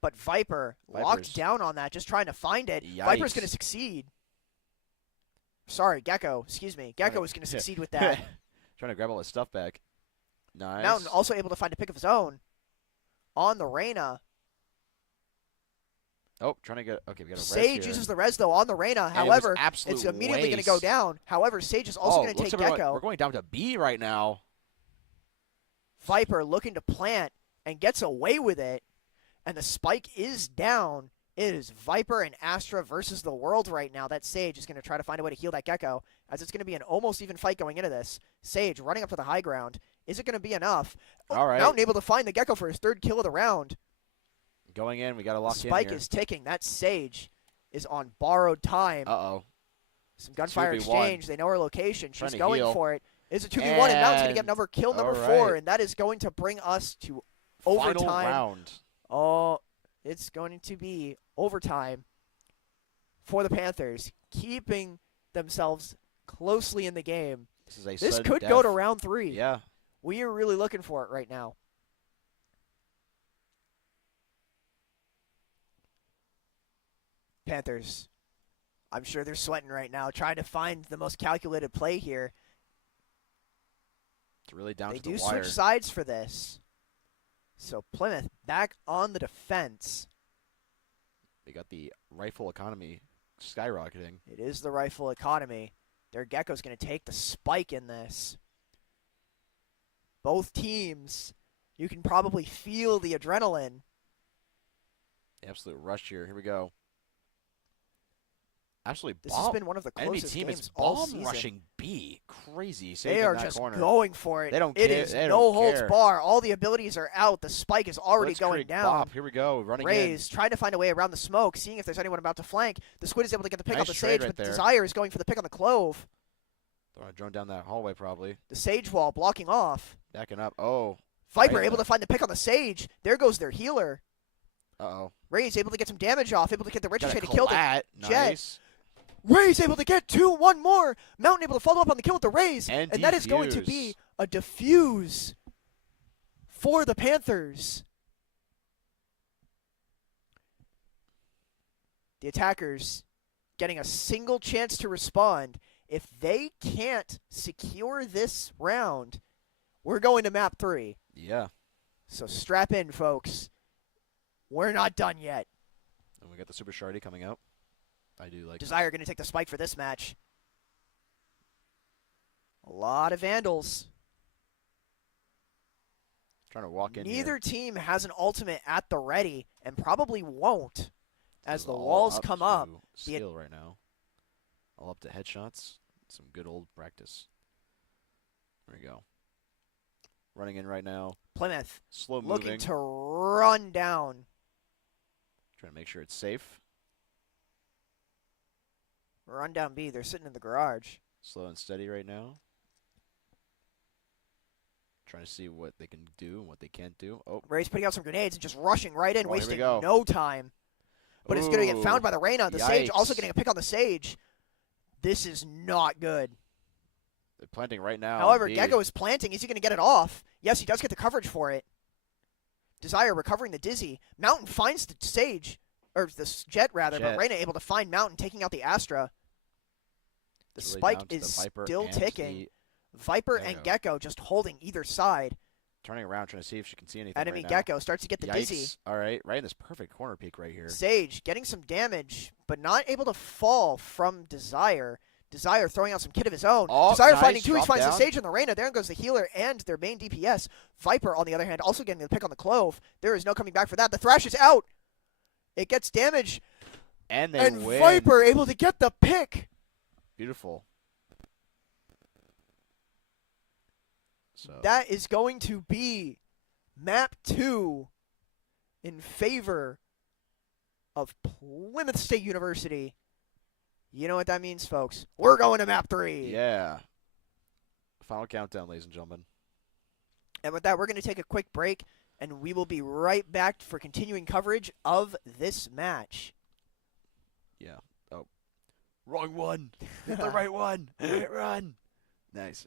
But Viper's locked down on that, just trying to find it. Yikes. Viper's going to succeed. Sorry, Gecko. Excuse me. Gecko is going to succeed with that. Trying to grab all his stuff back. Nice. Mountain also able to find a pick of his own on the Reyna. Oh, trying to get... Okay, we got a res Sage here. uses the res, though, on the Reyna. However, it's immediately going to go down. However, Sage is also going to take Gecko. We're going down to B right now. Viper looking to plant and gets away with it. And the spike is down. It is Viper and Astra versus the world right now. That Sage is going to try to find a way to heal that Gecko, as it's going to be an almost even fight going into this. Sage running up to the high ground. Is it going to be enough? All right. Mountain able to find the Gecko for his 3rd kill of the round. Going in, we got to lock in here. Spike is ticking. That Sage is on borrowed time. Uh-oh. Some gunfire exchange. They know her location. She's going for it. It's a 2v1, and Mountain's going to get number kill number 4, and that is going to bring us to overtime. Final round. Oh, it's going to be overtime for the Panthers, keeping themselves closely in the game. This could go to round 3. Yeah. We are really looking for it right now. Panthers, I'm sure they're sweating right now, trying to find the most calculated play here. It's really down to the wire. They do switch sides for this. So Plymouth back on the defense. They got the rifle economy skyrocketing. It is the rifle economy. Their Gecko's going to take the spike in this. Both teams, you can probably feel the adrenaline. Absolute rush here. Here we go. Absolutely, this has been one of the closest games all season. Rushing B, crazy. They are just going for it. They don't care. It is no holds bar. All the abilities are out. The spike is already going down. Bop. Here we go. Running Rays trying to find a way around the smoke, seeing if there's anyone about to flank. The Squid is able to get the pick on the Sage, but Desire is going for the pick on the Clove. Throwing a drone down that hallway, probably. The Sage wall blocking off. Backing up. Oh. Viper Right able to find the pick on the Sage. There goes their healer. Uh-oh. Ray's able to get some damage off, able to get the ricochet to Got a kill the collat. Jet. Nice. Ray's able to get one more. Mountain able to follow up on the kill with the Rays. And that is going to be a defuse for the Panthers. The attackers getting a single chance to respond. If they can't secure this round, we're going to map 3. Yeah. So strap in, folks. We're not done yet. And we got the Super Shardy coming out. I do like Desire going to take the spike for this match. A lot of Vandals. Trying to walk in Neither here. team has an ultimate at the ready and probably won't as the All walls up come to up. Skill right now. All up to headshots. Some good old practice. There we go. Running in right now. Plymouth Slow moving. looking to run down. Trying to make sure it's safe. Run down B. They're sitting in the garage. Slow and steady right now. Trying to see what they can do and what they can't do. Oh, Ray's putting out some grenades and just rushing right in, Oh, here we wasting go. no time. But it's going to get Ooh, found by the Reyna. The Sage also yikes. getting a pick on the Sage. This is not good. they're planting right now. However, B. Gecko is planting. Is he going to get it off? Yes, he does get the coverage for it. Desire recovering the Dizzy. Mountain finds the Sage, or the Jet rather, but Jet. Reyna able to find Mountain, taking out the Astra. The It's really spike down to is the Viper still and ticking. the Viper and Gecko just holding either side. turning around, trying to see if she can see anything. Enemy right now. Gecko starts to get the Yikes. Dizzy. All right, right in this perfect corner peek right here. Sage getting some damage, but not able to fall from Desire. Desire throwing out some kit of his own. Oh, Desire nice. finding two. He Drop finds the down. Sage and the Reyna. There goes the healer and their main DPS. Viper, on the other hand, also getting the pick on the Clove. There is no coming back for that. The Thrash is out. It gets damage. And they And win. Viper able to get the pick. Beautiful. So That is going to be map 2 in favor of Plymouth State University. You know what that means, folks. We're going to map 3. yeah. Final countdown, ladies and gentlemen. And with that, we're going to take a quick break, and we will be right back for continuing coverage of this match. Yeah. Oh, wrong one. Hit the right one. Right run. Nice.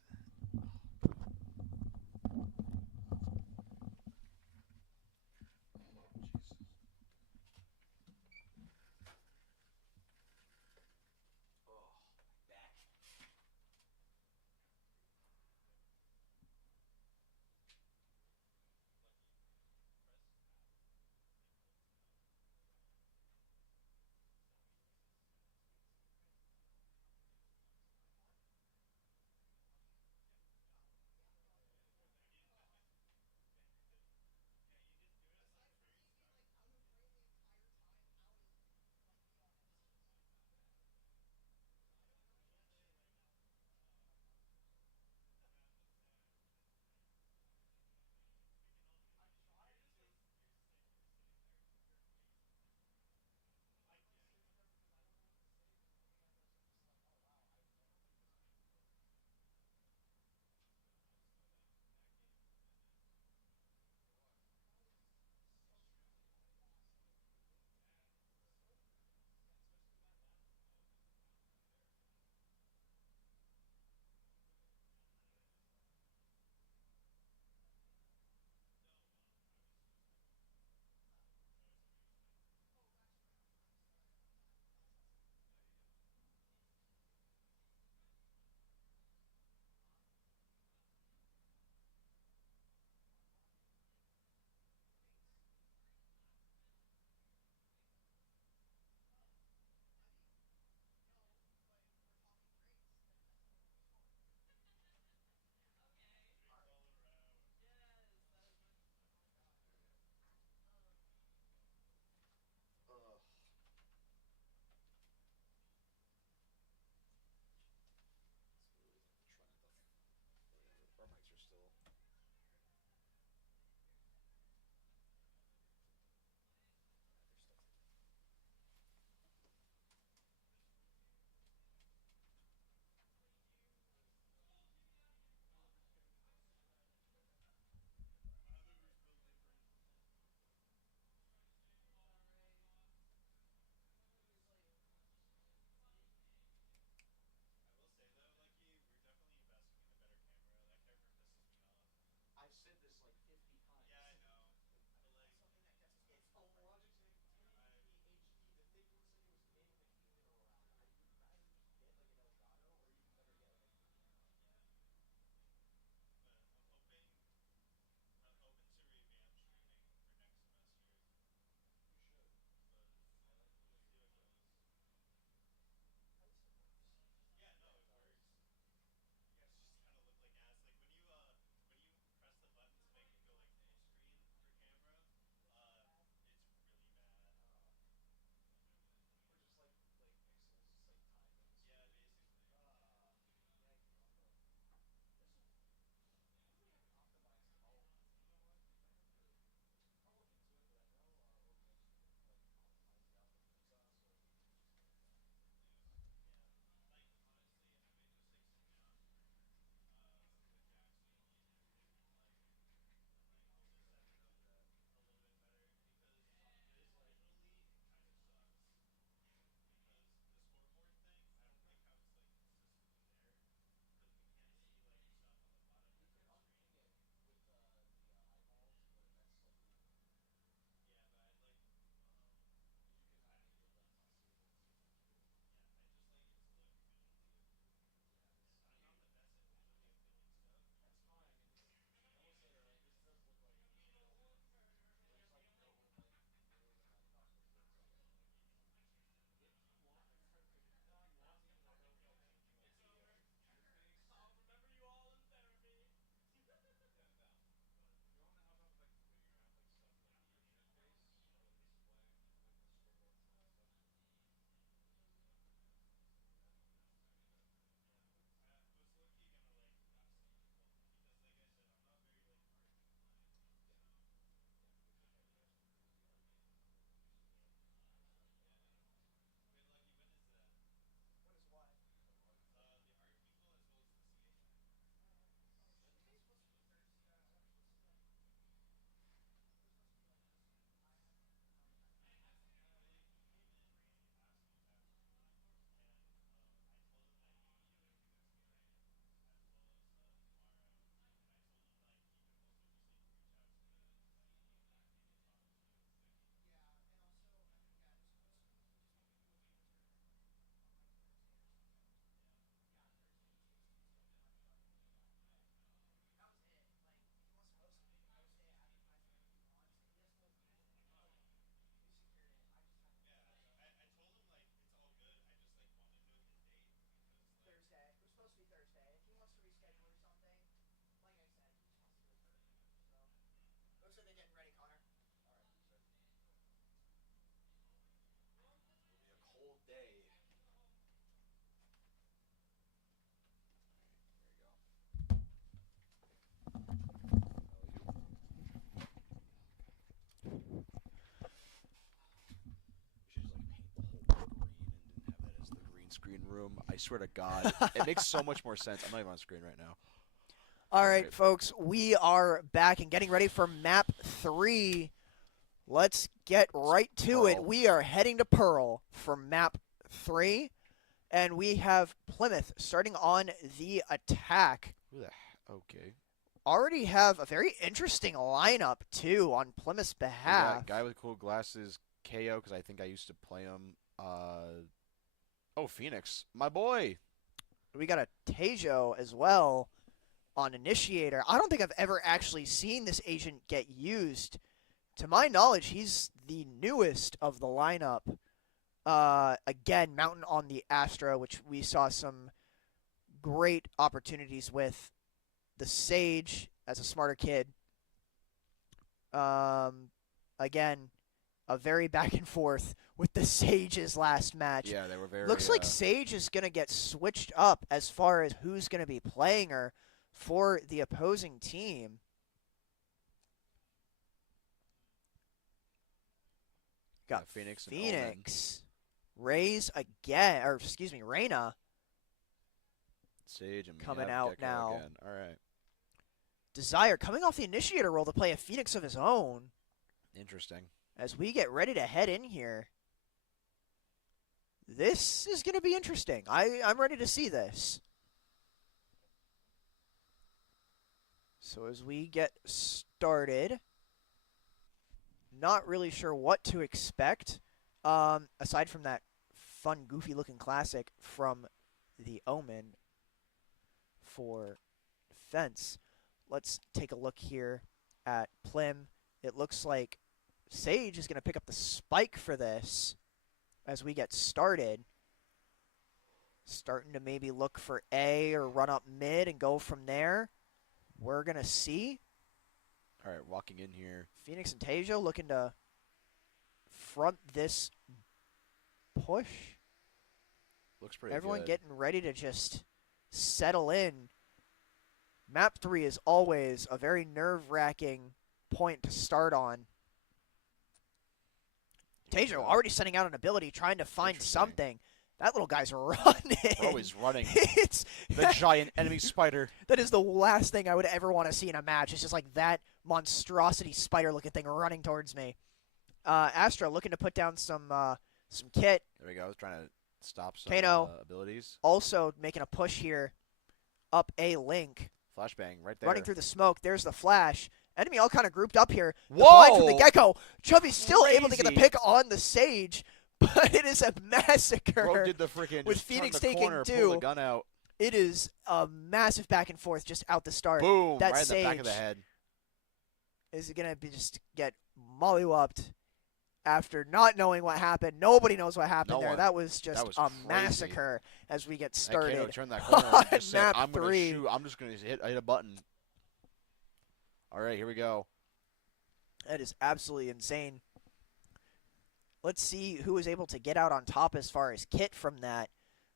green room. I swear to God. It makes so much more sense. I'm not even on screen right now. All right, folks. We are back and getting ready for map 3. Let's get right to it. We are heading to Pearl for map 3. And we have Plymouth starting on the attack. Okay. Already have a very interesting lineup, too, on Plymouth's behalf. Guy with cool glasses, KO, because I think I used to play him. Phoenix, my boy. We got a Tejo as well on Initiator. I don't think I've ever actually seen this agent get used. To my knowledge, he's the newest of the lineup. Again, Mountain on the Astra, which we saw some great opportunities with. The Sage as a smarter kid. Again, a very back and forth with the Sage's last match. Yeah, they were very... Looks like Sage is going to get switched up as far as who's going to be playing her for the opposing team. Got Phoenix. Raze again, or excuse me, Reyna. Sage and coming out Gecko now. Again. All right. Desire coming off the Initiator role to play a Phoenix of his own. Interesting. As we get ready to head in here. This is going to be interesting. I'm ready to see this. So as we get started, not really sure what to expect. Aside from that fun, goofy-looking classic from the Omen for defense. Let's take a look here at Plim. It looks like Sage is going to pick up the spike for this as we get started. Starting to maybe look for A or run up mid and go from there. We're going to see. All right, walking in here. Phoenix and Tejo looking to front this push. Looks pretty Everyone good. getting ready to just settle in. Map 3 is always a very nerve-wracking point to start on. Tejo already sending out an ability, trying to find something. That little guy's running. Bro, he's running. It's the giant enemy spider. That is the last thing I would ever want to see in a match. It's just like that monstrosity spider-looking thing running towards me. Astra looking to put down some kit. There we go. I was trying to stop some Kano abilities. Also making a push here up A link. Flashbang right there. Running through the smoke. There's the flash. Enemy all kind of grouped up here. Whoa! From the Gecko. Chubby's still able to get the pick on the Sage, but it is a massacre. Bro did the freaking with just Phoenix turn the taking corner, 2. pull the gun out. It is a massive back and forth just out the start. Boom! That right in Sage the back of the head. Is going to be just get mollywopped after not knowing what happened. Nobody knows what happened there. That was just a massacre as we get started. Kano turned that corner and just said, map I'm 3. Gonna shoot. I'm just going to hit a button. All right, here we go. That is absolutely insane. Let's see who is able to get out on top as far as kit from that.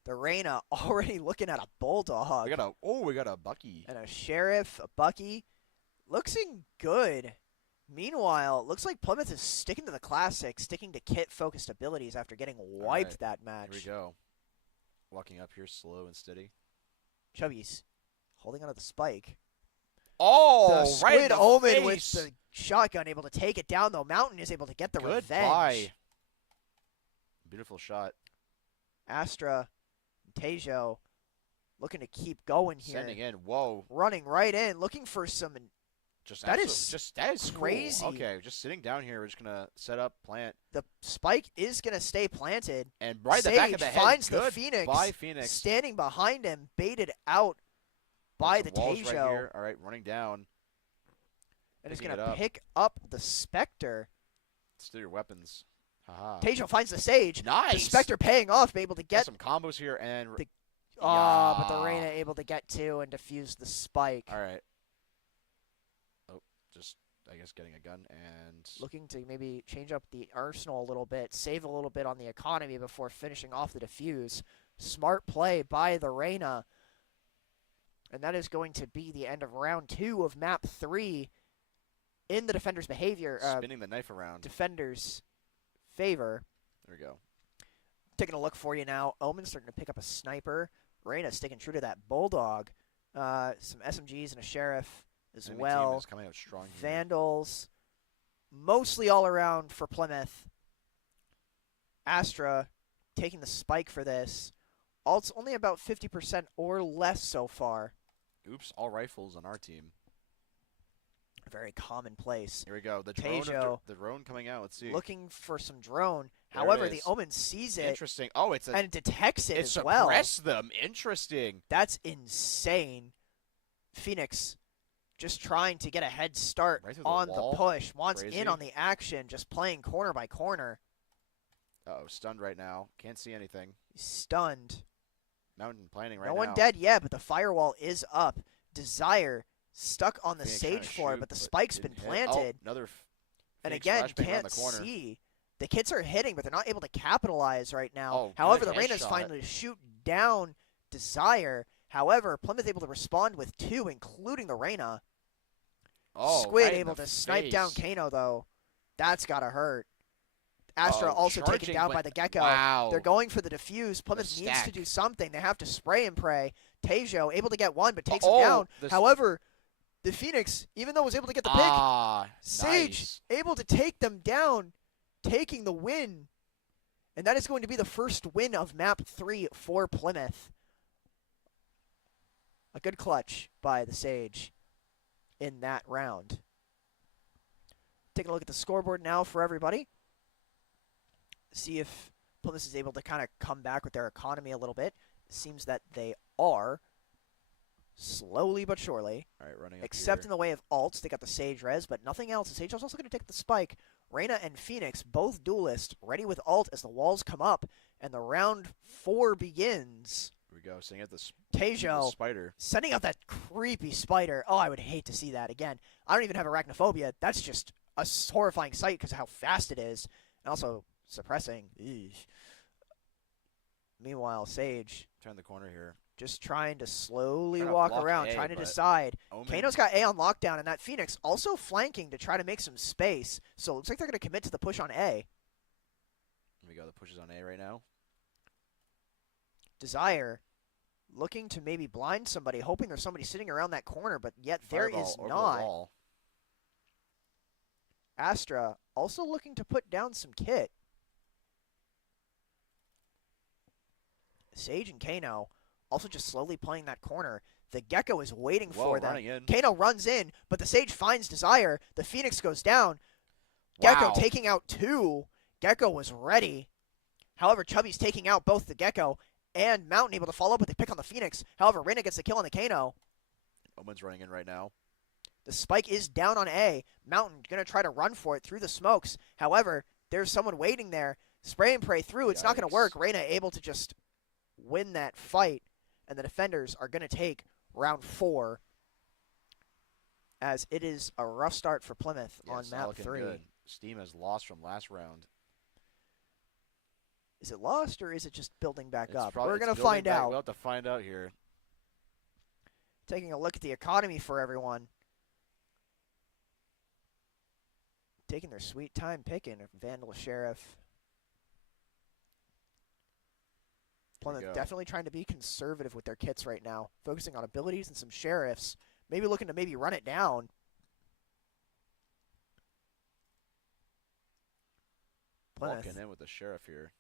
The Reyna already looking at a Bulldog. We got a Bucky. And a Sheriff, a Bucky. Looking good. Meanwhile, looks like Plymouth is sticking to the classic, sticking to kit-focused abilities after getting wiped that match. Here we go. Walking up here slow and steady. Chubby's holding onto the spike. Oh, the right in Squid the Omen face. with the shotgun able to take it down, though. Mountain is able to get the revenge. Goodbye. Beautiful shot. Astra, Tejo looking to keep going here. Sending in. Whoa. Running right in, looking for some... That is crazy. Cool. Okay, just sitting down here. We're just going to set up, plant. The spike is going to stay planted. And right Sage the back of the head. Finds the Phoenix. By Phoenix. Standing behind him, baited out by the Tejo. Right here. All right, running down. And is going to pick up the Spectre. Steal your weapons. Haha. Tejo finds the Sage. Nice. The Spectre paying off, able to get some combos here and. But the Reyna able to get 2 and defuse the spike. All right. Oh, just I guess getting a gun and looking to maybe change up the arsenal a little bit, save a little bit on the economy before finishing off the defuse. Smart play by the Reyna. And that is going to be the end of round 2 of map 3 in the defender's behavior. Spinning the knife around. Defender's favor. There we go. Taking a look for you now. Omen's starting to pick up a sniper. Reyna sticking true to that bulldog. Some SMGs and a sheriff as well. Team is coming out strong here. Vandals. Mostly all around for Plymouth. Astra taking the spike for this. Alt's only about 50% or less so far. Oops, all rifles on our team. Very commonplace. Here we go. The drone coming out. Let's see. Looking for some drone. There However, it the is. Omen sees it. Interesting. Oh, and it detects it as well. Suppress them. Interesting. That's insane. Phoenix just trying to get a head start Right through on wall. the push. Wants Crazy. in on the action, just playing corner by corner. Uh-oh, stunned right now. Can't see anything. He's stunned. Mountain planning right now. No one dead yet, but the firewall is up. Desire stuck on the Phoenix sage trying to floor, shoot, but the spike's been didn't hit. planted. Oh, another And Phoenix again, flashbang around can't the corner. see. The kits are hitting, but they're not able to capitalize right now. Oh, However, good the Reyna's headshot. finally shoot down Desire. However, Plymouth able to respond with 2, including the Reyna. Oh, Squid right in able the to snipe down face. Kano, though. That's got to hurt. Astra also taken charging, down but by the Gecko. Wow. They're going for the defuse. Plymouth needs to stack. do something. They have to spray and pray. Tejo able to get one, but takes him Oh, down. the However, the Phoenix, even though was able to get the pick, Sage nice. able to take them down, taking the win. And that is going to be the first win of map 3 for Plymouth. A good clutch by the Sage in that round. Taking a look at the scoreboard now for everybody. See if Plymouth is able to kind of come back with their economy a little bit. It seems that they are, slowly but surely. All right, running up Except here. in the way of alts, they got the Sage res, but nothing else. The Sage is also going to take the spike. Reyna and Phoenix, both duelists, ready with alt as the walls come up, and the round 4 begins. Here we go. Seeing it, the Tejo spider. sending out that creepy spider. Oh, I would hate to see that again. I don't even have arachnophobia. That's just a horrifying sight because of how fast it is. And also suppressing. Eesh. Meanwhile, Sage Turn the corner here. just trying to slowly Trying to walk block around, A, trying to but decide. Omen. Kano's got A on lockdown, and that Phoenix also flanking to try to make some space. So it looks like they're going to commit to the push on A. Here we go. The push is on A right now. Desire looking to maybe blind somebody, hoping there's somebody sitting around that corner, but yet there Fireball is over the not. wall. Astra also looking to put down some kit. Sage and Kano also just slowly playing that corner. The Gecko is waiting Whoa, for them. running in. Kano runs in, but the Sage finds Desire. The Phoenix goes down. Gecko Wow. taking out 2. Gecko was ready. However, Chubby's taking out both the Gecko and Mountain able to follow up with a pick on the Phoenix. However, Reyna gets the kill on the Kano. Omen's running in right now. The spike is down on A. Mountain going to try to run for it through the smokes. However, there's someone waiting there. Spray and pray through. It's not going to work. Yikes. Reyna able to just win that fight. And the defenders are going to take round 4. As it is a rough start for Plymouth Yeah, on it's not map looking 3. good. Steam has lost from last round. Is it lost or is it just building back It's up? probably- We're it's going to building find back. out. We'll have to find out here. Taking a look at the economy for everyone. Taking their sweet time picking. Vandal Sheriff. Here we Plymouth go. definitely trying to be conservative with their kits right now. Focusing on abilities and some sheriffs. Maybe looking to maybe run it down. Plymouth Walking in with the sheriff here.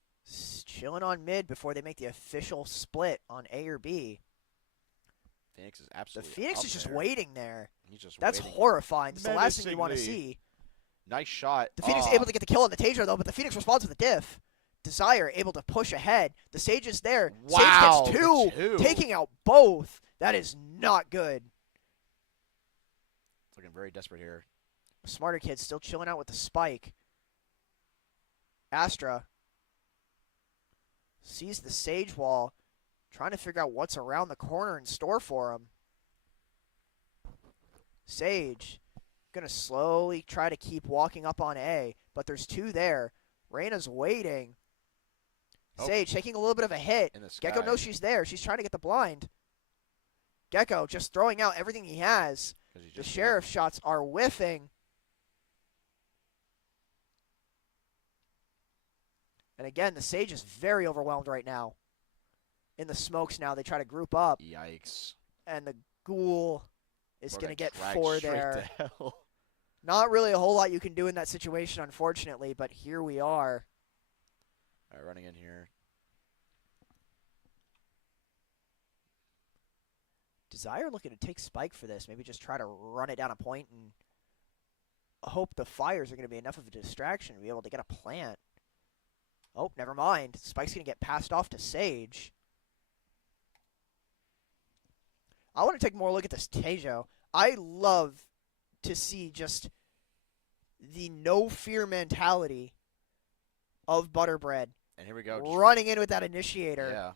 chilling on mid before they make the official split on A or B. Phoenix is The absolutely Phoenix up is just there. waiting there. He's just That's waiting. horrifying. It's the last thing you want to Menacingly. see. Nice shot. The Phoenix able to get the kill on the Taser, though, but the Phoenix responds with a diff. Desire able to push ahead. The Sage is there. Wow, Sage gets the 2, two. taking out both. That is not good. It's looking very desperate here. Smarter Kid still chilling out with the spike. Astra sees the Sage wall, trying to figure out what's around the corner in store for him. Sage going to slowly try to keep walking up on A, but there's 2 there. Reyna's waiting. Oh. Sage taking a little bit of a hit. In the sky. Gecko knows she's there. She's trying to get the blind. Gecko just throwing out everything he has. 'Cause he's The just sheriff shots are whiffing. And again, the Sage is very overwhelmed right now. In the smokes now, they try to group up. Yikes. And the Ghoul is going to get 4 there. To hell. Not really a whole lot you can do in that situation, unfortunately, but here we are. All right, running in here. Desire looking to take Spike for this. Maybe just try to run it down a point and hope the fires are going to be enough of a distraction to be able to get a plant. Oh, never mind. Spike's going to get passed off to Sage. I want to take more look at this Tejo. I love to see just the no-fear mentality of Butterbread. And here we go. Running in with that initiator. Yeah.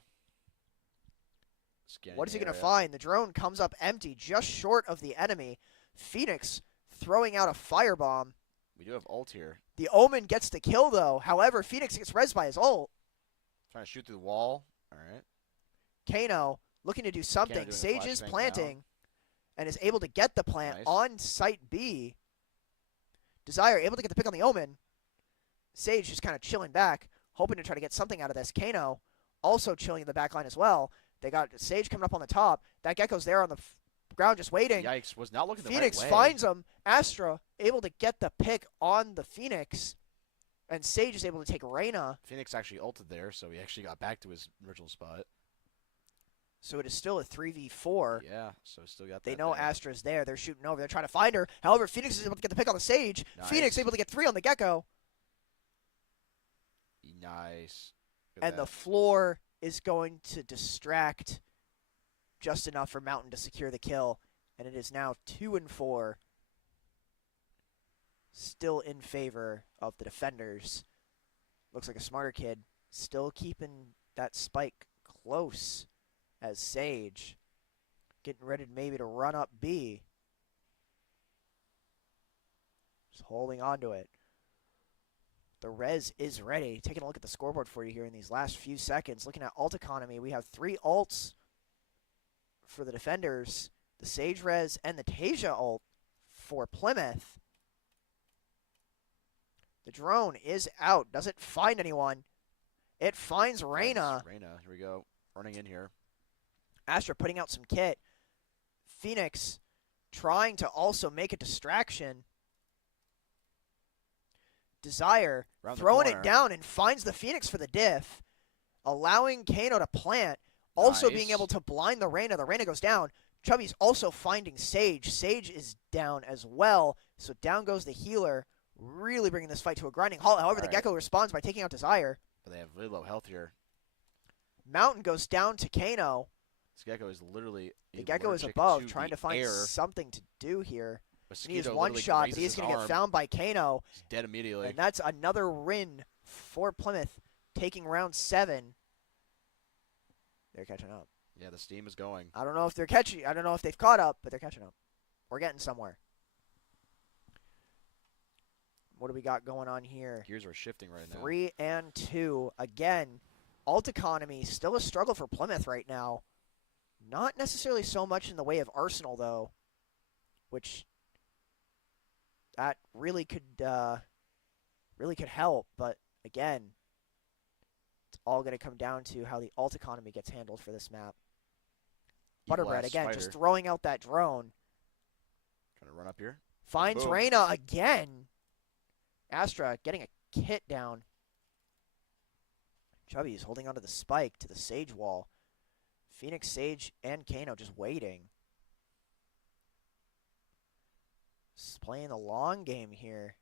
What is he going to find? The drone comes up empty, just short of the enemy. Phoenix throwing out a firebomb. We do have ult here. The Omen gets the kill, though. However, Phoenix gets rezzed by his ult. Trying to shoot through the wall. All right. Kano looking to do something. Sage is planting and is able to get the plant on Site B. Desire able to get the pick on the Omen. Sage just kind of chilling back, hoping to try to get something out of this. Kano also chilling in the back line as well. They got Sage coming up on the top. That Gecko's there on the ground just waiting. Yikes, was not looking the Phoenix right way. finds him. Astra able to get the pick on the Phoenix. And Sage is able to take Reyna. Phoenix actually ulted there, so he actually got back to his original spot. So it is still a 3v4. Yeah, so still got that. They know Astra's there. They're shooting over. They're trying to find her. However, Phoenix is able to get the pick on the Sage. Nice. Phoenix able to get 3 on the Gecko. Nice. And the floor is going to distract just enough for Mountain to secure the kill. And it is now 2-4. Still in favor of the defenders. Looks like a smarter kid. Still keeping that spike close as Sage. Getting ready maybe to run up B. Just holding on to it. The res is ready. Taking a look at the scoreboard for you here in these last few seconds. Looking at ult economy, we have 3 ults for the defenders. The Sage res and the Tasia ult for Plymouth. The drone is out. Doesn't find anyone. It finds Reyna. Reyna, here we go. Running in here. Astra putting out some kit. Phoenix trying to also make a distraction. Desire throwing it down and finds the Phoenix for the diff, allowing Kano to plant, also being able to blind the Reyna. The Reyna goes down. Chubby's also finding Sage. Sage is down as well, so down goes the healer, really bringing this fight to a grinding halt. However, the Gecko responds by taking out Desire. But they have really low health here. Mountain goes down to Kano. This Gecko is literally the Gecko is above, trying to find something to do here. He is one shot, but he's going to get found by Kano. He's dead immediately. And that's another win for Plymouth, taking round 7. They're catching up. Yeah, the steam is going. I don't know if they're catching. I don't know if they've caught up, but they're catching up. We're getting somewhere. What do we got going on here? Gears are shifting right now. 3 and 2. Again, ult economy still a struggle for Plymouth right now. Not necessarily so much in the way of Arsenal, though, which that really could help. But again, it's all going to come down to how the ult economy gets handled for this map. Butterbread again, just throwing out that drone. Trying to run up here. Finds Reyna again. Astra getting a kit down. Chubby's holding onto the spike to the Sage wall. Phoenix, Sage, and Kano just waiting. Just playing the long game here.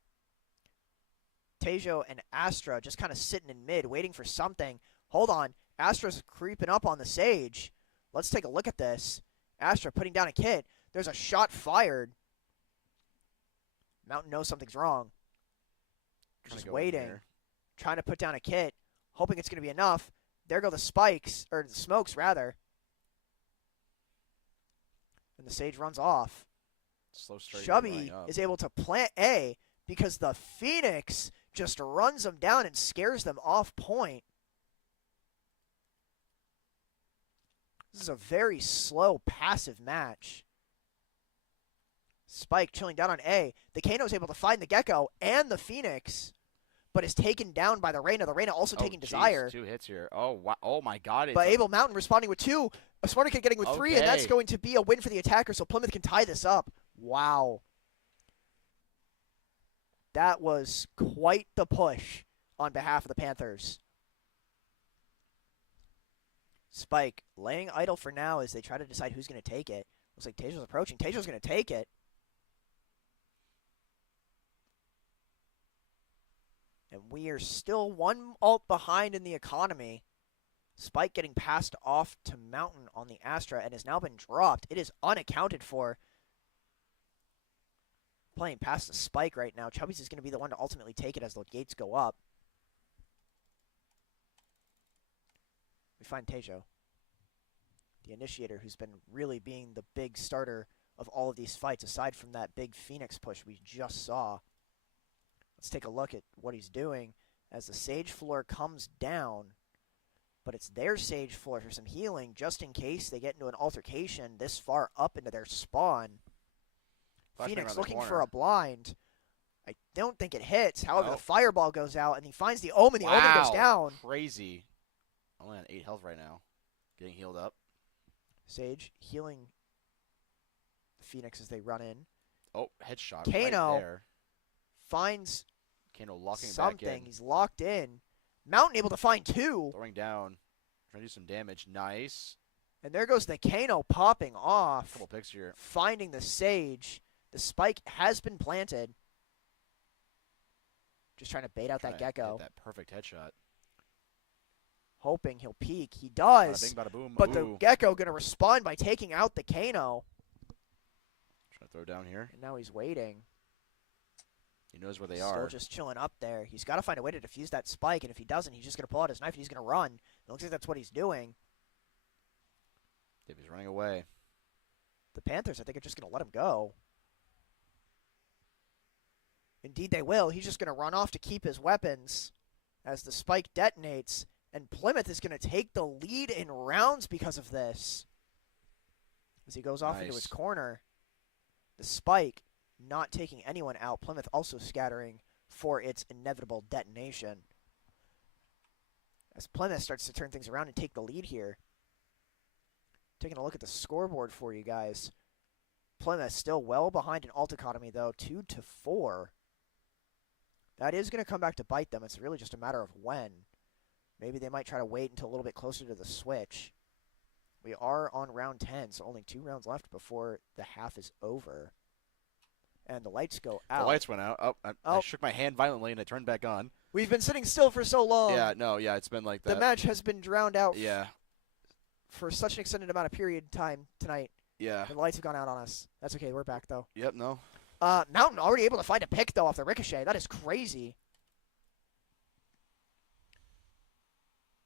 Tejo and Astra just kind of sitting in mid, waiting for something. Hold on. Astra's creeping up on the Sage. Let's take a look at this. Astra putting down a kit. There's a shot fired. Mountain knows something's wrong. Just waiting. Trying to put down a kit. Hoping it's going to be enough. There go the spikes, or the smokes, rather. And the Sage runs off. Slow start. Chubby is able to plant A because the Phoenix just runs them down and scares them off point. This is a very slow, passive match. Spike chilling down on A. The Kano is able to find the Gecko and the Phoenix. but is taken down by the Reyna. The Reyna also taking Desire. 2 hits here. Oh, wow. Oh my God. But Able Mountain responding with 2. A Smarter Kid getting with 3, and that's going to be a win for the attacker, so Plymouth can tie this up. Wow. That was quite the push on behalf of the Panthers. Spike laying idle for now as they try to decide who's going to take it. Looks like Tejo's approaching. Tejo's going to take it. And we are still 1 ult behind in the economy. Spike getting passed off to Mountain on the Astra and has now been dropped. It is unaccounted for. Playing past the Spike right now. Chubby's is going to be the one to ultimately take it as the gates go up. We find Tejo, the initiator, who's been really being the big starter of all of these fights, aside from that big Phoenix push we just saw. Let's take a look at what he's doing as the Sage floor comes down, but it's their Sage floor for some healing, just in case they get into an altercation this far up into their spawn. Phoenix looking for a blind. I don't think it hits. However, the fireball goes out, and he finds the Omen. The Omen goes down. Crazy. Only on 8 health right now. Getting healed up. Sage healing Phoenix as they run in. Oh, headshot Kano right there. Finds Kano locking something. back in. He's locked in. Mountain able to find 2. Throwing down. Trying to do some damage. Nice. And there goes the Kano popping off. Couple picks here. Finding the Sage. The Spike has been planted. Just trying to bait out that Gecko. That perfect headshot. Hoping he'll peek. He does. Bada bing, bada boom. But the Gecko going to respond by taking out the Kano. Trying to throw down here. And now he's waiting. He knows where they Still are. just chilling up there. He's got to find a way to defuse that Spike, and if he doesn't, he's just going to pull out his knife and he's going to run. It looks like that's what he's doing. If he's running away. The Panthers, I think, are just going to let him go. Indeed, they will. He's just going to run off to keep his weapons as the Spike detonates. And Plymouth is going to take the lead in rounds because of this. As he goes off into his corner. The Spike not taking anyone out. Plymouth also scattering for its inevitable detonation. As Plymouth starts to turn things around and take the lead here. Taking a look at the scoreboard for you guys. Plymouth still well behind in ult economy, though. 2-4. That is going to come back to bite them. It's really just a matter of when. Maybe they might try to wait until a little bit closer to the switch. We are on round 10, so only 2 rounds left before the half is over. And the lights go out. The lights went out. I shook my hand violently and it turned back on. We've been sitting still for so long. Yeah, it's been like that. The match has been drowned out for such an extended amount of period time tonight. Yeah. And the lights have gone out on us. That's okay, we're back, though. Yep, no. Mountain already able to find a pick, though, off the ricochet. That is crazy.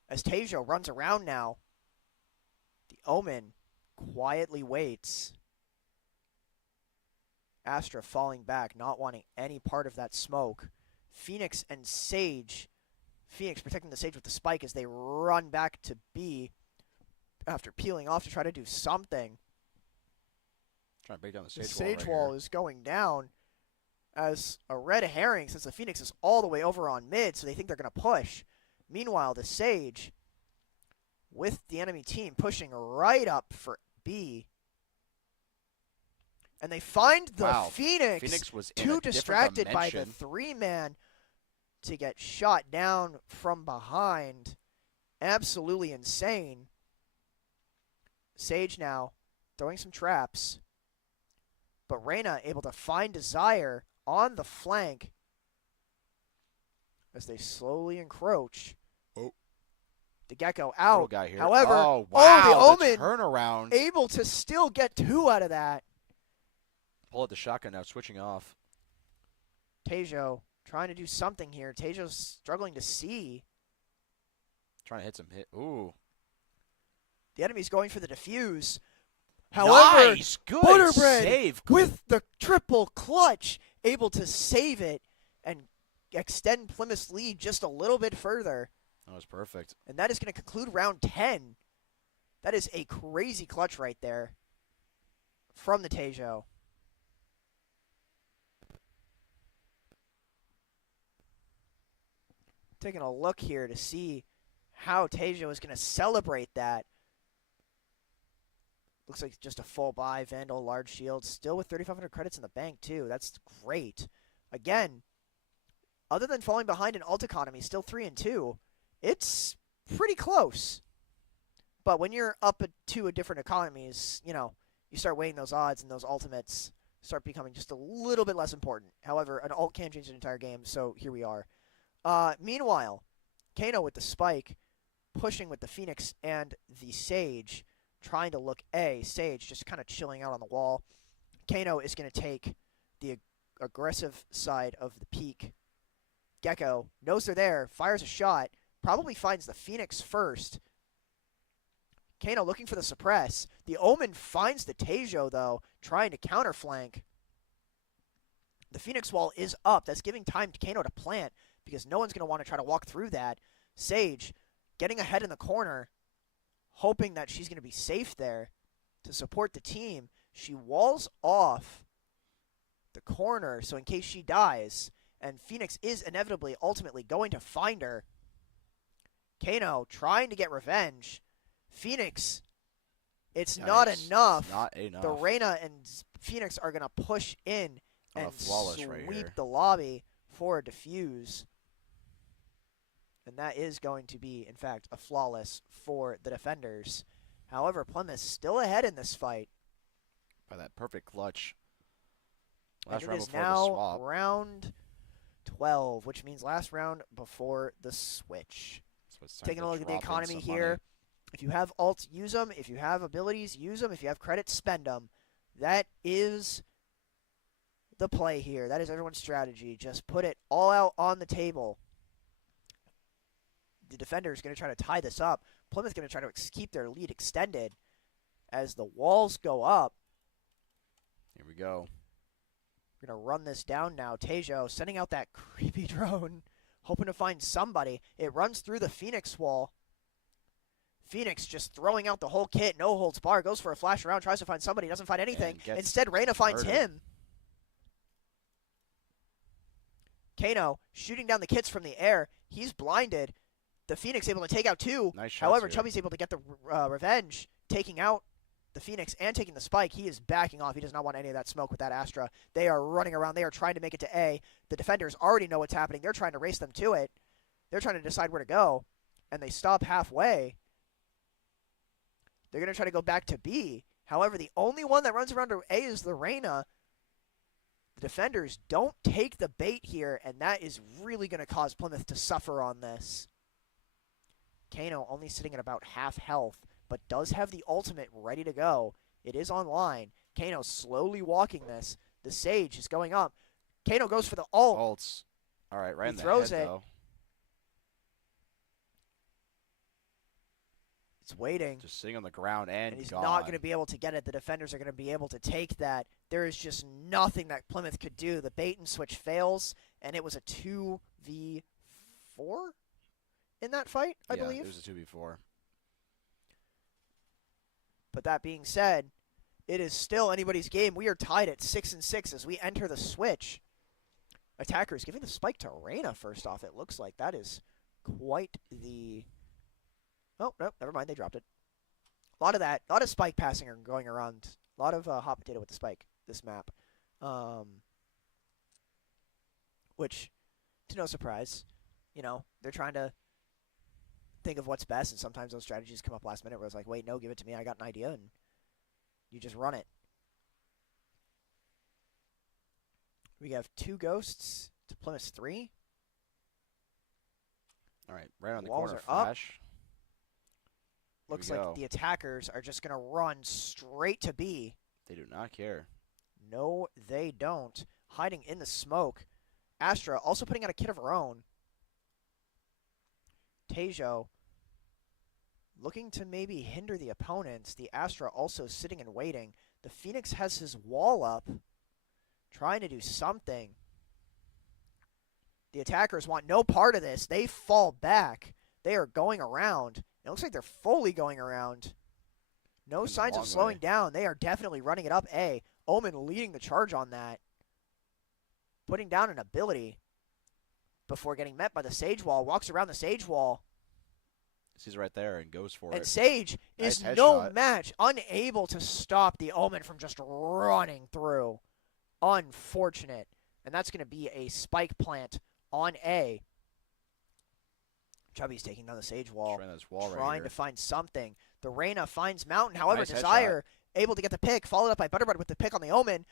As Tejo runs around now, the Omen quietly waits. Astra falling back, not wanting any part of that smoke. Phoenix and Sage. Phoenix protecting the Sage with the Spike as they run back to B after peeling off to try to do something. Trying to break down the The Sage Sage wall wall is going down as a red herring since the Phoenix is all the way over on mid, so they think they're going to push. Meanwhile, the Sage with the enemy team pushing right up for B. And they find the Phoenix. Phoenix was too distracted by the 3-man to get shot down from behind. Absolutely insane. Sage now throwing some traps. But Reyna able to find Desire on the flank as they slowly encroach. The Gecko out. Guy here. However, the Omen turnaround. able to still get 2 out of that. Pull out the shotgun now, switching off. Tejo trying to do something here. Tejo's struggling to see. Trying to hit some hit. Ooh. The enemy's going for the defuse. However, nice. Good Butterbread save. with the triple clutch able to save it and extend Plymouth's lead just a little bit further. That was perfect. And that is going to conclude round 10. That is a crazy clutch right there from the Tejo. Taking a look here to see how Tejo is going to celebrate that. Looks like just a full buy. Vandal, large shield. Still with 3,500 credits in the bank, too. That's great. Again, other than falling behind in alt economy, still 3-2. It's pretty close. But when you're up to a different economies, you know, you start weighing those odds and those ultimates start becoming just a little bit less important. However, an ult can change an entire game, so here we are. Meanwhile, Kano with the spike, pushing with the Phoenix and the Sage, trying to look A. Sage just kind of chilling out on the wall. Kano is going to take the aggressive side of the peak. Gecko knows they're there, fires a shot, probably finds the Phoenix first. Kano looking for the suppress. The Omen finds the Tejo, though, trying to counterflank. The Phoenix wall is up. That's giving time to Kano to plant because no one's going to want to try to walk through that. Sage getting ahead in the corner, hoping that she's going to be safe there to support the team. She walls off the corner, so in case she dies, and Phoenix is inevitably, ultimately going to find her. Kano trying to get revenge. Phoenix, it's not enough. It's not enough. The Reyna and Phoenix are going to push in and flawless right sweep here. the lobby for a defuse. And that is going to be, in fact, a flawless for the defenders. However, Plymouth still ahead in this fight. By that perfect clutch. And Last it round is before the now swap. round 12, which means last round before the switch. So it's time Taking to a look at the drop in economy some here. money. If you have alts, use them. If you have abilities, use them. If you have credits, spend them. That is the play here. That is everyone's strategy. Just put it all out on the table. The defender is going to try to tie this up. Plymouth's going to try to keep their lead extended as the walls go up. Here we go. We're going to run this down now. Tejo sending out that creepy drone, hoping to find somebody. It runs through the Phoenix wall. Phoenix just throwing out the whole kit, no holds bar, goes for a flash around, tries to find somebody, doesn't find anything. Instead, Reyna finds him. Kano shooting down the kits from the air. He's blinded. The Phoenix able to take out two. Nice shots However, here. Chubby's able to get the revenge, taking out the Phoenix and taking the spike. He is backing off. He does not want any of that smoke with that Astra. They are running around. They are trying to make it to A. The defenders already know what's happening. They're trying to race them to it. They're trying to decide where to go, and they stop halfway. They're going to try to go back to B. However, the only one that runs around to A is the Reyna. The defenders don't take the bait here, and that is really going to cause Plymouth to suffer on this. Kano only sitting at about half health, but does have the ultimate ready to go. It is online. Kano slowly walking this. The Sage is going up. Kano goes for the ult. Ults. All right, right He in the throws head, it. though. It's waiting. Just sitting on the ground and And he's gone. not going to be able to get it. The defenders are going to be able to take that. There is just nothing that Plymouth could do. The bait and switch fails, and it was a 2v4 in that fight, I believe. It was a 2v4. But that being said, it is still anybody's game. We are tied at 6-6 as we enter the switch. Attackers giving the spike to Reyna first off, it looks like. That is quite the... Oh, no, never mind. They dropped it. A lot of that. A lot of spike passing are going around. A lot of hot potato with the spike, this map. Which, to no surprise, you know, they're trying to think of what's best, and sometimes those strategies come up last minute where it's like, wait, no, give it to me. I got an idea, and you just run it. We have 2 ghosts to Plymouth's 3. All right, right on the Walls corner are up. flash. Looks we like go. the attackers are just going to run straight to B. They do not care. No, they don't. Hiding in the smoke. Astra also putting out a kit of her own. Tejo looking to maybe hinder the opponents. The Astra also sitting and waiting. The Phoenix has his wall up, trying to do something. The attackers want no part of this. They fall back. They are going around. It looks like they're fully going around. No Been a signs of long slowing way. down. They are definitely running it up A. Omen leading the charge on that. Putting down an ability. before getting met by the Sage Wall. Walks around the Sage Wall. He's right there and goes for it. And Sage Nice is headshot. no match, unable to stop the Omen from just running through. Unfortunate. And that's going to be a spike plant on A. Chubby's taking down the Sage Wall, trying to find something. The Reyna finds Mountain. However, Nice Desire able to get the pick, followed up by Butterbread with the pick on the Omen.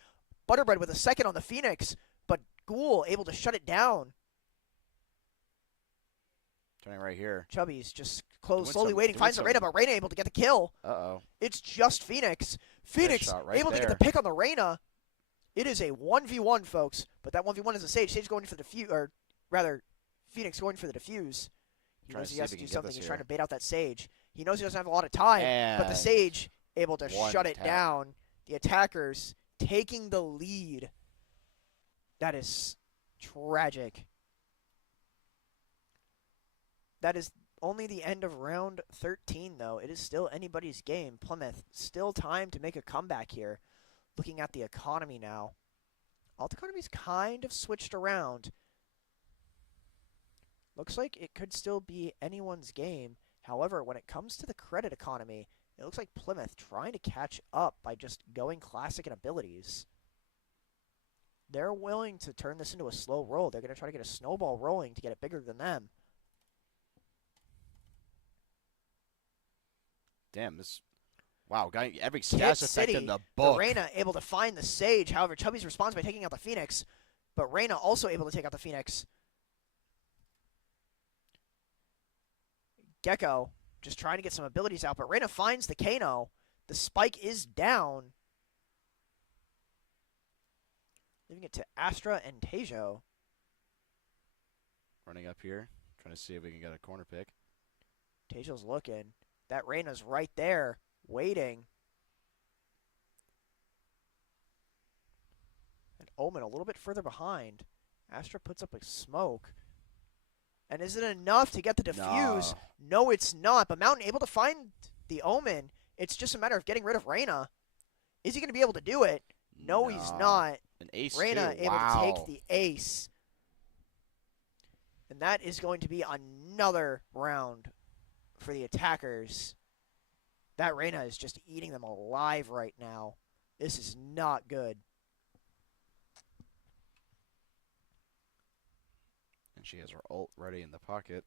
Butterbread with a second on the Phoenix, but Ghoul able to shut it down. Turning right here. Chubby's just slowly waiting, finds the Reyna, but Reyna able to get the kill. Uh-oh. It's just Phoenix. Phoenix Right able there. to get the pick on the Reyna. It is a 1v1, folks, but that 1v1 is a Sage. Sage going for the defuse, or rather, Phoenix going for the defuse. He knows he has to do something. He's trying to bait out that Sage. He knows he doesn't have a lot of time, but the Sage able to shut it down. The attackers taking the lead. That is tragic. That is only the end of round 13, though. It is still anybody's game. Plymouth, still time to make a comeback here. Looking at the economy now. Alt economy's kind of switched around. Looks like it could still be anyone's game. However, when it comes to the credit economy, it looks like Plymouth trying to catch up by just going classic in abilities. They're willing to turn this into a slow roll. They're going to try to get a snowball rolling to get it bigger than them. Damn, this... Wow, got every status effect in the The book. Reyna able to find the Sage. However, Chubby's responds by taking out the Phoenix. But Reyna also able to take out the Phoenix. Gecko just trying to get some abilities out, but Reyna finds the Kano. The spike is down. Leaving it to Astra and Tejo. Running up here, trying to see if we can get a corner pick. Tejo's looking. That Reyna's right there, waiting. And Omen a little bit further behind. Astra puts up a smoke. And is it enough to get the defuse? No, it's not. But Mountain able to find the Omen. It's just a matter of getting rid of Reyna. Is he going to be able to do it? No, he's not. An ace Reyna too. able to take the ace. And that is going to be another round for the attackers. That Reyna is just eating them alive right now. This is not good. And she has her ult ready in the pocket.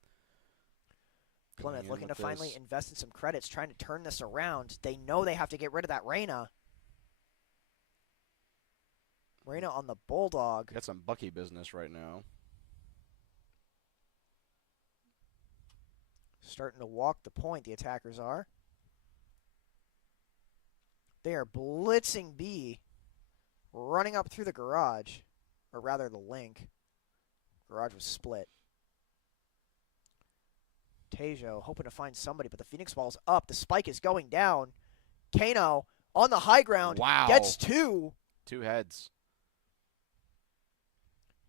Plymouth looking to finally invest in some credits, trying to turn this around. They know they have to get rid of that Reyna. Reyna on the Bulldog. Got some Bucky business right now. Starting to walk the point, the attackers are. They are blitzing B, running up through the garage, or rather the link. Garage was split. Tejo hoping to find somebody, but the Phoenix Ball's up. The spike is going down. Kano on the high ground. Wow. Gets two. 2 heads.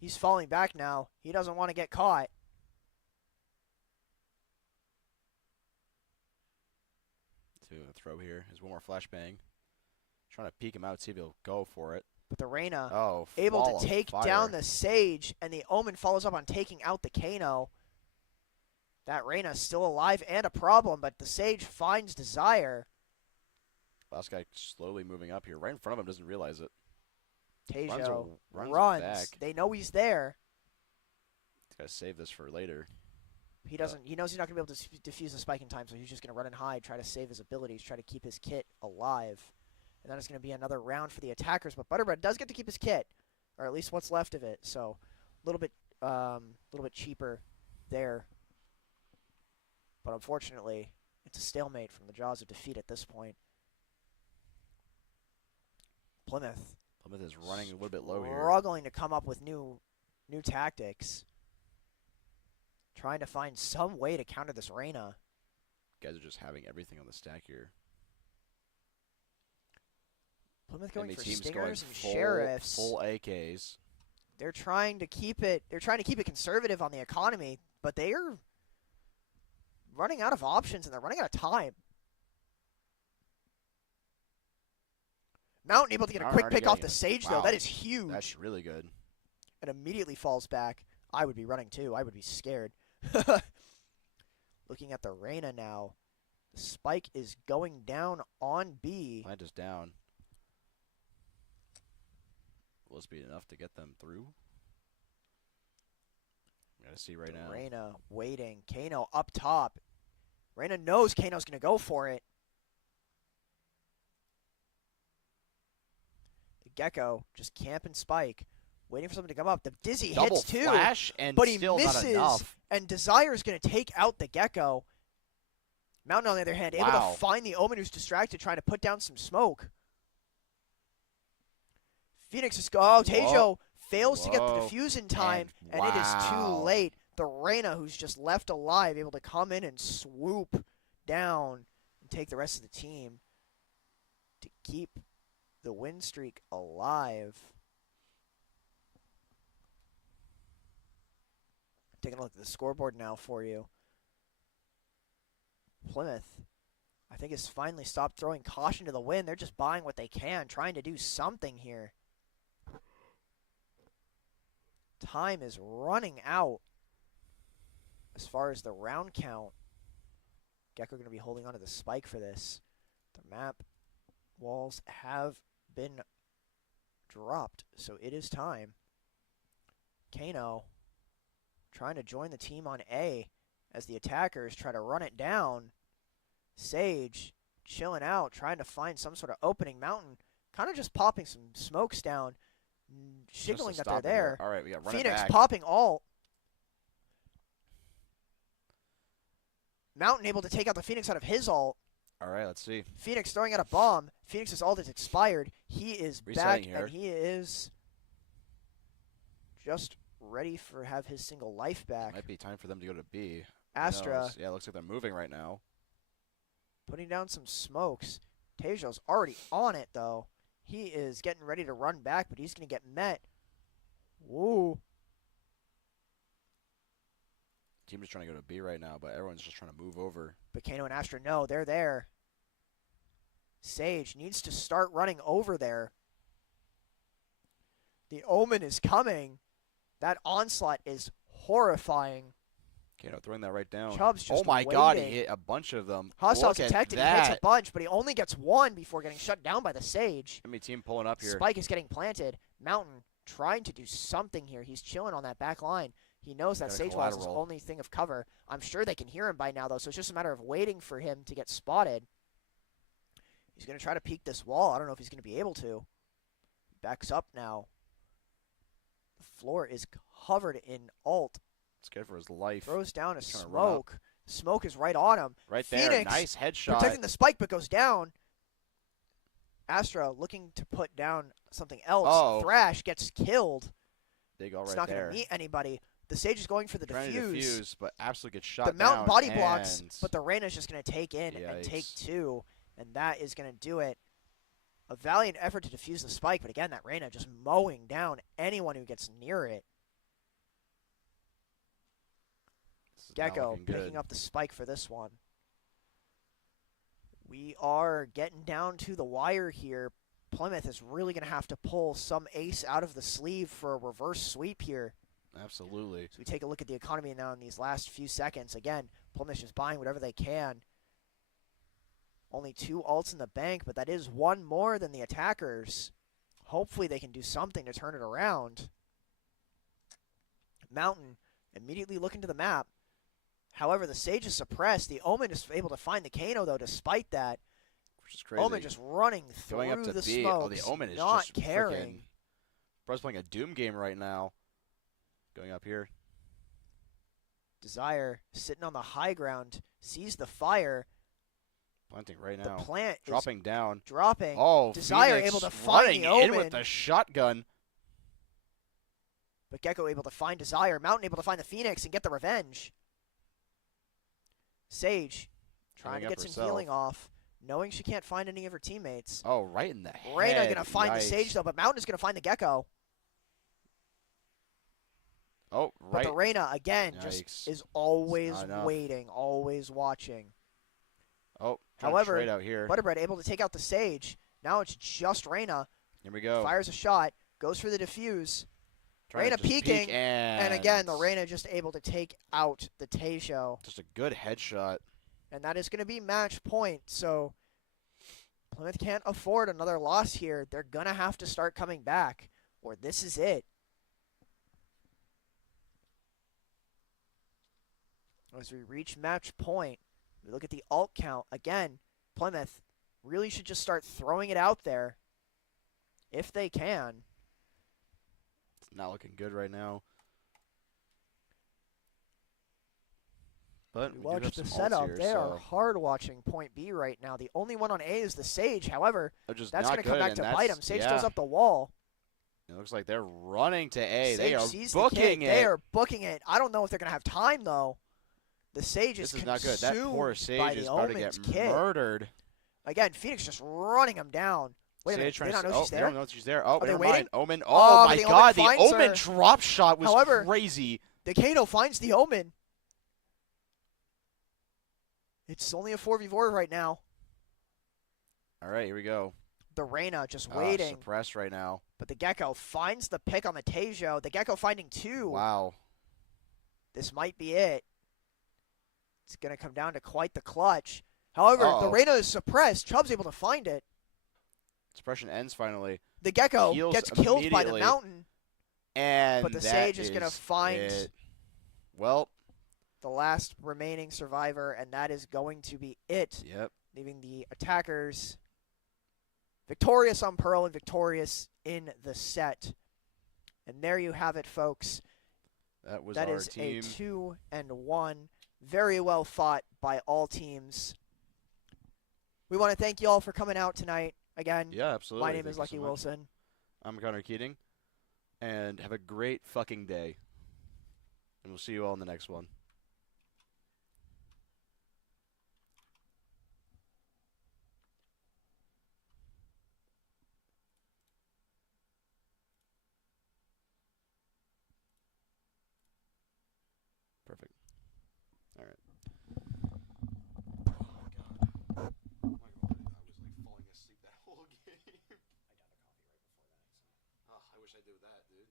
He's falling back now. He doesn't want to get caught. To throw here. There's one more flashbang. Trying to peek him out, see if he'll go for it. But the Reyna able to take down the Sage, and the Omen follows up on taking out the Kano. That Reyna's still alive and a problem, but the Sage finds Desire. Last guy slowly moving up here. Right in front of him, doesn't realize it. Tejo runs back. They know he's there. He's got to save this for later. He doesn't. He knows he's not going to be able to defuse the spike in time, so he's just going to run and hide, try to save his abilities, try to keep his kit alive. And that is going to be another round for the attackers. But Butterbread does get to keep his kit, or at least what's left of it. So a little bit cheaper there. But unfortunately, it's a stalemate from the jaws of defeat at this point. Plymouth is running a little bit low here. Struggling to come up with new tactics. Trying to find some way to counter this Reyna. Guys are just having everything on the stack here. Plymouth going for team's Stingers going and full, Sheriffs. Full AKs. They're trying to keep it conservative on the economy, but they are running out of options and they're running out of time. Mountain able to get a quick pick off the Sage, though. That is huge. That's really good. And immediately falls back. I would be running too. I would be scared. Looking at the Reyna now. The spike is going down on B. Plant is down. Will this be enough to get them through? Gotta see right now. Reyna waiting. Kano up top. Reyna knows Kano's going to go for it. The Gecko just camping spike. Waiting for something to come up. The Dizzy Double hits too. flash and but he still misses. not enough. And Desire is going to take out the Gecko. Mountain, on the other hand, able to find the Omen, who's distracted, trying to put down some smoke. Phoenix is Tejo fails to get the defuse in time, and it is too late. The Reyna, who's just left alive, able to come in and swoop down and take the rest of the team to keep the win streak alive. Taking a look at the scoreboard now for you. Plymouth, I think, has finally stopped throwing caution to the wind. They're just buying what they can, trying to do something here. Time is running out as far as the round count. Gecko going to be holding on to the spike for this. The map walls have been dropped, so it is time. Kano trying to join the team on A as the attackers try to run it down. Sage chilling out, trying to find some sort of opening. Mountain kind of just popping some smokes down, signaling that they're there. All right, we got Phoenix back. popping ult. Mountain able to take out the Phoenix out of his ult. All right, let's see. Phoenix throwing out a bomb. Phoenix's ult is expired. He is back, here. and he is just ready for have his single life back. Might be time for them to go to B. Astra. Yeah, looks like they're moving right now. Putting down some smokes. Tejo's already on it, though. He is getting ready to run back, but he's going to get met. Woo. Team is trying to go to B right now, but everyone's just trying to move over. But Kano and Astra, no, they're there. Sage needs to start running over there. The Omen is coming. That onslaught is horrifying. Kano throwing that right down. Chubb's just oh my waiting. God, he hit a bunch of them. Hostile Look at detected. He that. hits a bunch, but he only gets one before getting shut down by the Sage. Enemy team pulling up here. Spike is getting planted. Mountain trying to do something here. He's chilling on that back line. He knows that Sage Wall is his only thing of cover. I'm sure they can hear him by now, though, so it's just a matter of waiting for him to get spotted. He's going to try to peek this wall. I don't know if he's going to be able to. Backs up now. The floor is covered in ult. Scared for his life. Throws down a smoke. Smoke is right on him. Right Phoenix, there. Nice headshot. protecting the spike, but goes down. Astra looking to put down something else. Oh. Thrash gets killed. Big ult It's right not there. going to meet anybody. The Sage is going for the Trying to defuse. defuse, but absolutely gets shot The Mountain down body blocks, and but the Reyna's just going to take in and take Yikes. two, and that is going to do it. A valiant effort to defuse the spike, but again, that Reyna just mowing down anyone who gets near it. This is not Gecko looking good. picking up the spike for this one. We are getting down to the wire here. Plymouth is really going to have to pull some ace out of the sleeve for a reverse sweep here. Absolutely. So we take a look at the economy now in these last few seconds. Again, Plymouth just buying whatever they can. Only 2 ults in the bank, but that is 1 more than the attackers. Hopefully they can do something to turn it around. Mountain immediately looking to the map. However, the Sage is suppressed. The Omen is able to find the Kano, though, despite that. Which is crazy. Omen just running Going up through to the B. smokes, Oh, the Omen is not just caring. Bro's playing a Doom game right now. Going up here. Desire sitting on the high ground, sees the fire. Planting right The now. plant Dropping down. is dropping. Oh, Desire Phoenix able to find running the in Omen. with the shotgun. But Gecko able to find Desire. Mountain able to find the Phoenix and get the revenge. Sage trying to get some healing off, knowing she can't find any of her teammates. Oh, right in the head. Reyna going to find the Yikes. Sage, though, but Mountain is going to find the Gecko. Oh, But right. the Reyna, again, Yikes. just is always It's not enough. waiting, always watching. Oh, trying However, to trade out here. Butterbread able to take out the Sage. Now it's just Reyna. Here we go. Fires a shot, goes for the defuse. Trying Reina to just peeking, peek and again, the Reina just able to take out the Tejo. Just a good headshot. And that is going to be match point, so Plymouth can't afford another loss here. They're going to have to start coming back, or this is it. As we reach match point, we look at the ult count. Again, Plymouth really should just start throwing it out there if they can. It's not looking good right now. But we do watch have the some setup. ults here, They are so hard watching point B right now. The only one on A is the Sage. However, just that's not going to come good, back to and bite him. Sage throws yeah. up the wall. It looks like they're running to A. Sage They are sees the booking kid. it. They are booking it. I don't know if they're going to have time, though. The Sage is This is not good. That poor consumed by Sage is the about to Omen's get kid. murdered. Again, Phoenix just running him down. Wait a minute. Sage They don't know she's they there? don't know she's there. Oh, Are they never waiting? mind. Omen. Oh, Oh, my the Omen God. The finds Omen her. drop shot was However, crazy. Decano finds the Omen. It's only a 4v4 right now. All right, here we go. The Reina just waiting. Suppressed right now. But the Gecko finds the pick on the Tejo. The Gecko finding two. Wow. This might be it. It's going to come down to quite the clutch. However, the Reina is suppressed. Chubb's able to find it. Suppression ends finally. The Gecko Heals gets killed by the mountain. And but the Sage is going to find it. Well, the last remaining survivor, and that is going to be it. Yep. Leaving the attackers victorious on Pearl and victorious in the set. And there you have it, folks. That is team. a 2-1. Very well fought by all teams. We want to thank you all for coming out tonight. Again, yeah, absolutely. My name is Lucky Wilson. I'm Connor Keating. And have a great fucking day. And we'll see you all in the next one. Perfect. All right. Oh, God. Oh, my God. I was like falling asleep that whole game. I got a coffee right before that. So. Oh, I wish I did that, dude.